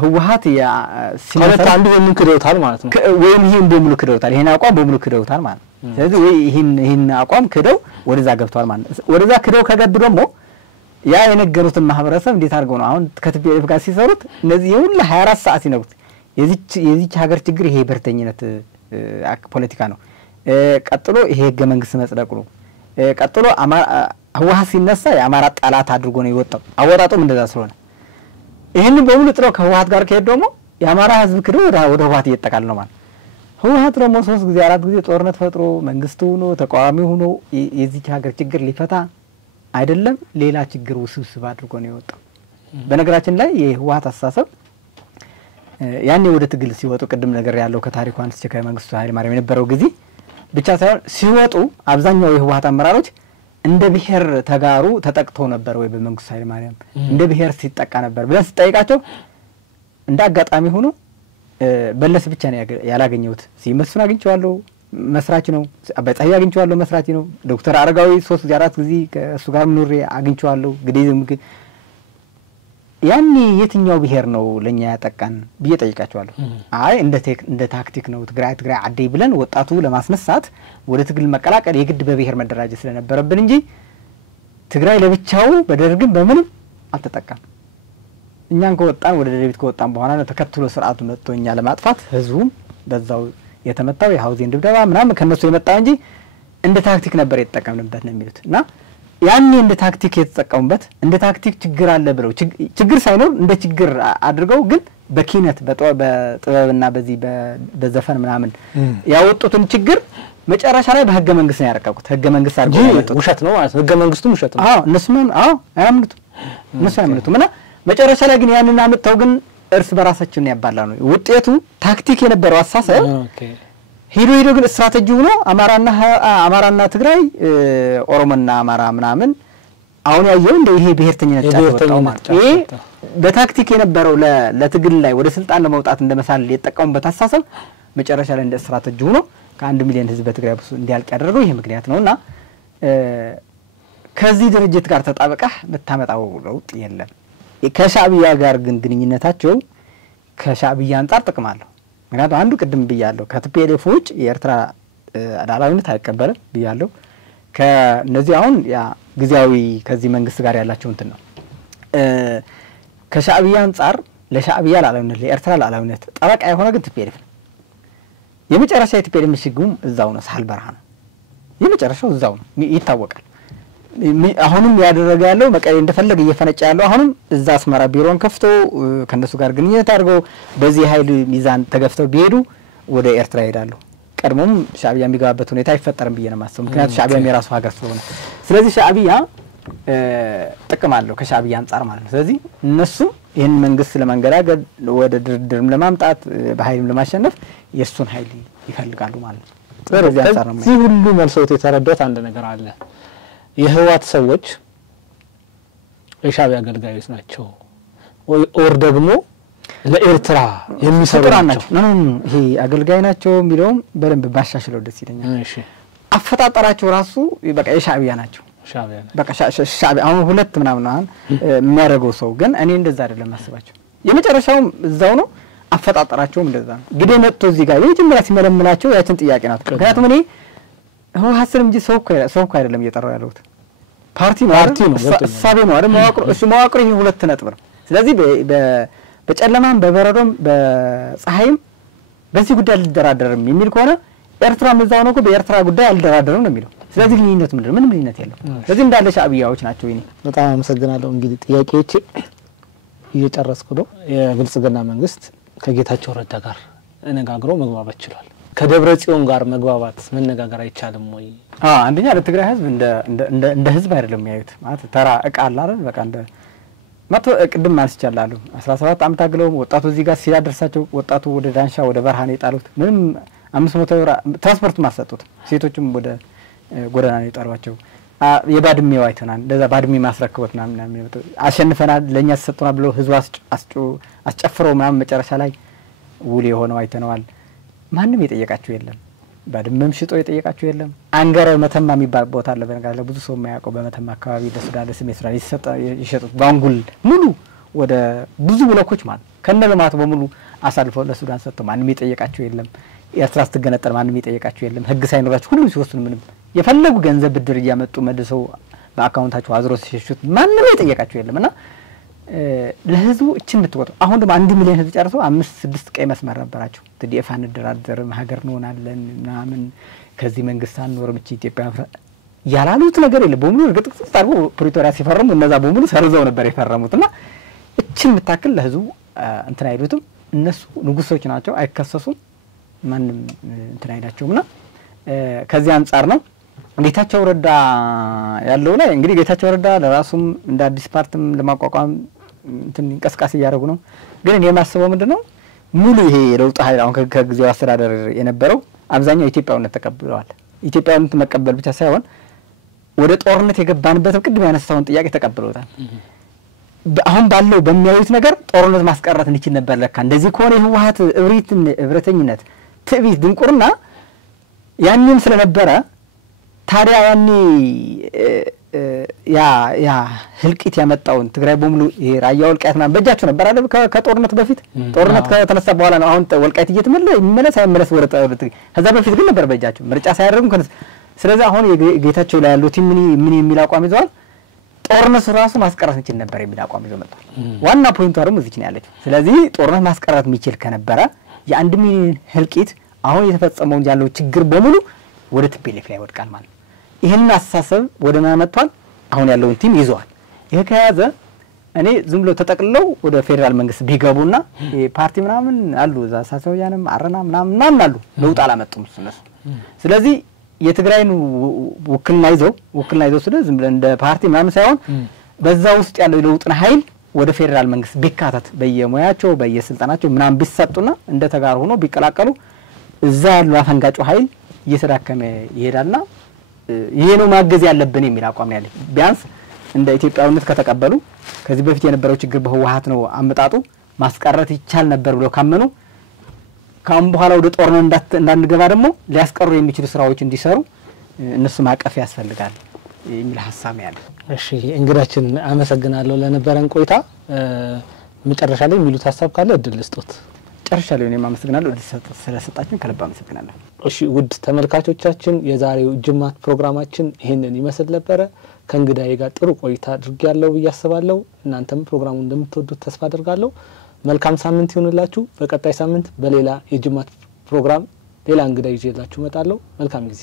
ህወሓት ሲመጣ አንዱ በምን ክደውታል ማለት ነው ወይም ይሄን በሙሉ ክደውታል ይሄን አቋም በሙሉ ክደውታል ማለት ነው። ስለዚህ ወይ ይሄን አቋም ክደው ወደዛ ገብተዋል ማለት ነው። ወደዛ ክደው ከገቡ ደግሞ ያ የነገሩትን ማህበረሰብ እንዴት አድርገው ነው አሁን ከቲፒኤልኤፍ ጋር ሲሰሩት እነዚህ የሁሉ 24 ሰዓት ሲነግሩት የዚች ሀገር ችግር ይሄ በርተኝነት ፖለቲካ ነው። ቀጥሎ ይሄ ህገ መንግስት መጽደቁ ነው። ቀጥሎ ህወሓት ሲነሳ የአማራ ጠላት አድርጎ ነው የወጣው። አወጣጡም እንደዛ ስለሆነ ይሄንን በሙሉ ጥለው ከህወሓት ጋር ከሄድ ደግሞ የአማራ ህዝብ ክዶ ወደ ህወሓት እየተጠቃለ ነው ማለት ህወሓት ደግሞ 3 ጊዜ 4 ጊዜ ጦርነት ፈጥሮ መንግስቱ ሆኖ ተቃዋሚ ሆኖ የዚች ሀገር ችግር ሊፈታ አይደለም ሌላ ችግር ውስብስብ አድርጎ ነው የወጣው። በነገራችን ላይ የህወሓት አስተሳሰብ ያኔ ወደ ትግል ሲወጡ ቅድም ነገር ያለው ከታሪኩ አንስቼ ከመንግስቱ ኃይለ ማርያም የነበረው ጊዜ ብቻ ሳይሆን ሲወጡ አብዛኛው የህወሓት አመራሮች እንደ ብሔር ተጋሩ ተጠቅቶ ነበር ወይ በመንግስቱ ኃይለ ማርያም እንደ ብሔር ሲጠቃ ነበር ብለን ሲጠይቃቸው እንደ አጋጣሚ ሆኖ በለስ ብቻ ነው ያላገኘሁት ሲመስሉን አግኝቻለሁ መስራች ነው አባይ አግኝቻለሁ መስራች ነው ዶክተር አረጋዊ 3 ጊዜ 4 ጊዜ ከእሱ ጋር ኑሬ አግኝቻለሁ ግዴም ያኔ የትኛው ብሔር ነው ለኛ ያጠቃን ብዬ ጠይቃቸዋለሁ። አይ እንደ ታክቲክ ነው ትግራይ አደይ ብለን ወጣቱ ለማስነሳት ወደ ትግል መቀላቀል የግድ በብሔር መደራጀት ስለነበረብን እንጂ ትግራይ ለብቻው በደርግም በምንም አልተጠቃም። እኛን ከወጣን ወደ ደደቢት ከወጣን በኋላ ነው ተከትሎ ስርዓቱ መጥቶኛ ለማጥፋት ህዝቡም በዛው የተመታው የሃውዜን ድብደባ ምናምን ከነሱ የመጣ እንጂ እንደ ታክቲክ ነበር የተጠቀምንበት ነው የሚሉት እና ያኔ እንደ ታክቲክ የተጠቀሙበት እንደ ታክቲክ ችግር አለ ብለው ችግር ሳይኖር እንደ ችግር አድርገው ግን በኪነት በጥበብና በዚህ በዘፈን ምናምን ያወጡትን ችግር መጨረሻ ላይ በህገ መንግስት ነው ያረቀቁት። ህገ መንግስት አድርገው ያወጡት ውሸት ነው ማለት ህገ መንግስቱም ውሸት ነው። እነሱ አያምኑትም እና መጨረሻ ላይ ግን ያንን አመጣው ግን እርስ በራሳችን ነው ያባላሉ። ውጤቱ ታክቲክ የነበረው አሳሰብ ሄዶ ግን ስትራቴጂ ሆኖ አማራና ትግራይ ኦሮሞና አማራ ምናምን አሁን ያየው እንደ ይሄ ብሔርተኝነት ያወጣው ማለት ይሄ በታክቲክ የነበረው ለትግል ላይ ወደ ስልጣን ለመውጣት እንደመሳል የተጠቀሙበት አሳሰብ መጨረሻ ላይ እንደ ስትራቴጂ ሆኖ ከ1 ሚሊዮን ህዝብ በትግራይ ውስጥ እንዲያልቅ ያደረገው ይሄ ምክንያት ነውና ከዚህ ድርጅት ጋር ተጣበቀህ በታመጣው ለውጥ የለም። ከሻዕቢያ ጋር ግን ግንኙነታቸው ከሻዕቢያ አንፃር ጥቅም አለው። ምክንያቱም አንዱ ቅድም ብያለሁ ከቲፒኤልኤፍ ውጭ የኤርትራ ሉዓላዊነት አይቀበልም ብያለሁ። ከነዚህ አሁን ያ ጊዜያዊ ከዚህ መንግስት ጋር ያላቸው እንትን ነው። ከሻዕቢያ አንፃር ለሻዕቢያ ሉዓላዊነት ለኤርትራ ሉዓላዊነት ጠበቃ የሆነ ግን ቲፒኤልኤፍ ነው። የመጨረሻ የቲፒኤልኤፍ ምሽጉም እዛው ነው፣ ሳህል በረሃ ነው። የመጨረሻው እዛው ነው ይታወቃል። አሁንም ያደረገ ያለው መቀሌ እንደፈለገ እየፈነጨ ያለው አሁንም እዛ አስመራ ቢሮን ከፍቶ ከነሱ ጋር ግንኙነት አድርገው በዚህ ኃይል ሚዛን ተገፍተው ቢሄዱ ወደ ኤርትራ ይሄዳሉ። ቀድሞም ሻዕቢያ የሚገባበት ሁኔታ አይፈጠርም ብዬ ነው ማሰብ። ምክንያቱም ሻዕቢያ የራሱ ሀገር ስለሆነ ስለዚህ ሻዕቢያ ጥቅም አለው ከሻዕቢያ አንፃር ማለት ነው። ስለዚህ እነሱ ይህን መንግስት ለማንገዳገድ ወደ ድርድርም ለማምጣት በኃይልም ለማሸነፍ የሱን ኃይል ይፈልጋሉ ማለት ነው። ስለዚህ አንፃር ነው እዚህ ሁሉ መልሰውት የተረዳት አንድ ነገር አለ። የህወሓት ሰዎች የሻዕቢያ አገልጋዮች ናቸው ኦር ደግሞ ለኤርትራ የሚሰሩ ናቸው። ይሄ አገልጋይ ናቸው የሚለውም በደንብ ባሻሽለው ደስ ይለኛል። እሺ አፈጣጣራቸው ራሱ በቃ የሻዕቢያ ናቸው። በቃ ሻዕቢያ አሁን ሁለት ምናምን ነው የሚያደርገው ሰው ግን እኔ እንደዛ አይደለም ማስባቸው። የመጨረሻው እዛው ነው አፈጣጣራቸውም እንደዛ ነው። ግዴ መጥቶ እዚህ ጋር የመጀመሪያ ሲመለምላቸው ያችን ጥያቄ ናት። ምክንያቱም እኔ ህወሓትን እንጂ ሰው እኮ አይደለም እየጠራው ያለው ፓርቲ ነው እሳቤ ነው አይደል መዋቅሩ ይሄ ሁለት ነጥብ ነው። ስለዚህ በጨለማም በበረዶም በፀሐይም በዚህ ጉዳይ አልደራደርም የሚል ከሆነ ኤርትራ መዛው ነው እኮ በኤርትራ ጉዳይ አልደራደርም ነው የሚለው። ስለዚህ ግንኙነት ምንድነው? ምንም ግንኙነት የለም። ስለዚህ እንዳለ ሻዕቢያዎች ናቸው። ይሄ በጣም አመሰግናለሁ። እንግዲህ ጥያቄዎች እየጨረስኩ ነው። የብልጽግና መንግስት ከጌታቸው ረዳ ጋር ተነጋግሮ መግባባት ችሏል። ከደብረ ጽዮን ጋር መግባባት መነጋገር አይቻልም ወይ? አንደኛ ለትግራይ ህዝብ እንደ ህዝብ አይደለም የሚያዩት ማለት ተራ እቃ አለ አይደል? በቃ እንደ መቶ ቅድም አንስቻለሁ 17 አመት አግለው ወጣቱ እዚህ ጋር ሲያደርሳቸው ወጣቱ ወደ ዳንሻ ወደ በርሃኔ ጣሉት። ምንም 500 ብር ትራንስፖርት ማሰጡት። ሴቶችም ወደ ጎዳና ነው የጣሏቸው። የባድሜው አይተናል። እንደዛ ባድሜ ማስረክቦት ምናምን አሸንፈናል ለኛ ተሰጥቶናል ብሎ ህዝብ አስጨፍረው ምናምን መጨረሻ ላይ ውል የሆነው አይተናል። ማንም የጠየቃቸው የለም። ባድመም ሽጦ የጠየቃቸው የለም። አንገረ መተማ የሚባል ቦታ አለ በነገራችን ብዙ ሰው የማያውቀው በመተማ አካባቢ ለሱዳን ለስሜ ሱዳን ይሸጡት ባንጉል ሙሉ ወደ ብዙ ብሎኮች ማለት ከነ ልማቱ በሙሉ አሳልፈው ለሱዳን ሰጥተው ማንም የጠየቃቸው የለም። ኤርትራ ስትገነጠል ማንም የጠየቃቸው የለም። ህግ ሳይኖራቸው ሁሉ ሲወስኑ ምንም የፈለጉ ገንዘብ ብድር እያመጡ መልሰው በአካውንታቸው አዝሮ ሲሸሹት ማንም የጠየቃቸው የለምና ለህዝቡ እችን ምትወጣ አሁን ደግሞ 1 ሚሊዮን ህዝብ ጨርሰው 5-6 ቀይ መስመር ነበራቸው። ትዲኤፍ አንደራደርም ሀገር እንሆናለን ምናምን ከዚህ መንግስት አንኖርም እቺ ኢትዮጵያ ያላሉት ነገር የለም። በሙሉ እርግጥ ታርጎ ፕሪቶሪያ ሲፈርሙ እነዛ በሙሉ ሰርዘው ነበር የፈረሙትና እችን ምታክል ለህዝቡ እንትን አይሉትም። እነሱ ንጉሶች ናቸው፣ አይከሰሱም። ማንም እንትን አይላቸውምና ከዚህ አንፃር ነው ጌታቸው ረዳ ያለው ላይ እንግዲህ ጌታቸው ረዳ ለራሱም እንደ አዲስ ፓርቲም ለማቋቋም እንትን እንቅስቃሴ እያደረጉ ነው። ግን እኔ የማስበው ምንድነው ሙሉ ይሄ ለውጥ ኃይል አሁን ከጊዜው አስተዳደር የነበረው አብዛኛው ኢትዮጵያዊነት ተቀብለዋል። ኢትዮጵያዊነት መቀበል ብቻ ሳይሆን ወደ ጦርነት የገባንበት ቅድም ያነሳውን ጥያቄ ተቀብለውታል። አሁን ባለው በሚያዩት ነገር ጦርነት ማስቀረት እንችል ነበር ለካ እንደዚህ ከሆነ የህወሓት እብሪተኝነት ትዕቢት ድንቁርና ያንንም ስለነበረ ታዲያ ያኔ ያ ህልቂት ያመጣውን ትግራይ በሙሉ ይሄ ራያ ወልቃይት ማን በጃቸው ነበር አይደል? ከጦርነት በፊት ጦርነት ከተነሳ በኋላ ነው አሁን ወልቃይት ይመለስ አይመለስ ወደ ከዛ በፊት ግን ነበር በጃቸው ምርጫ ሳያደርጉም ከነስ። ስለዚህ አሁን የጌታቸው ላይ ያሉት ምን የሚል አቋም ይዘዋል? ጦርነት ራሱ ማስቀረት እንችል ነበር የሚል አቋም ይዘው መጣ። ዋና ፖይንቱ ደግሞ እዚህ ነው ያለችው። ስለዚህ ጦርነት ማስቀረት የሚችል ከነበረ የ1 ሚሊዮን ህልቂት አሁን የተፈጸመው ያለው ችግር በሙሉ ወደ ቲፒኤልኤፍ ላይ ወድቃል ማለት ነው። ይሄን አስተሳሰብ ወደ ማመጣው አሁን ያለውን ቲም ይዘዋል። ይሄ ከያዘ እኔ ዝም ብሎ ተጠቅልለው ወደ ፌደራል መንግስት ቢገቡና ፓርቲ ምናምን አሉ እዛ ሳሰውያንም አረና ምናምን አሉ ለውጥ አላመጡም እነሱ። ስለዚህ የትግራይን ውክልና ይዘው ስለዚህ ዝም ብሎ እንደ ፓርቲ ምናምን ሳይሆን በዛ ውስጥ ያለው ለውጥን ኃይል ወደ ፌደራል መንግስት ቢካተት በየሙያቸው በየስልጣናቸው ምናምን ቢሰጡና እንደ ተጋር ሆኖ ቢቀላቀሉ እዛ ያለው አፈንጋጩ ኃይል እየተዳከመ ይሄዳልና ይሄ ነው ማገዝ ያለብን የሚል አቋም ያለ ቢያንስ እንደ ኢትዮጵያዊነት ከተቀበሉ ከዚህ በፊት የነበረው ችግር በህወሓት ነው አመጣጡ ማስቀረት ይቻል ነበር ብሎ ካመኑ ካም በኋላ ወደ ጦርነት እንዳንገባ ደግሞ ሊያስቀሩ የሚችሉ ስራዎች እንዲሰሩ እነሱ ማቀፍ ያስፈልጋል የሚል ሐሳብ ያለ። እሺ እንግዳችን አመሰግናለሁ ለነበረን ቆይታ። መጨረሻ ላይ የሚሉት ሐሳብ ካለ እድል ልስጦት። ጨርሻለሁ። እኔም አመሰግናለሁ ስለሰጣችሁኝ ከልብ አመሰግናለሁ። እሺ ውድ ተመልካቾቻችን የዛሬው ጅማት ፕሮግራማችን ይሄንን ይመስል ነበር። ከእንግዳዬ ጋር ጥሩ ቆይታ አድርጌያለሁ ብዬ አስባለሁ። እናንተም ፕሮግራሙን እንደምትወዱት ተስፋ አደርጋለሁ። መልካም ሳምንት ይሁንላችሁ። በቀጣይ ሳምንት በሌላ የጅማት ፕሮግራም ሌላ እንግዳ ይዤላችሁ እመጣለሁ። መልካም ጊዜ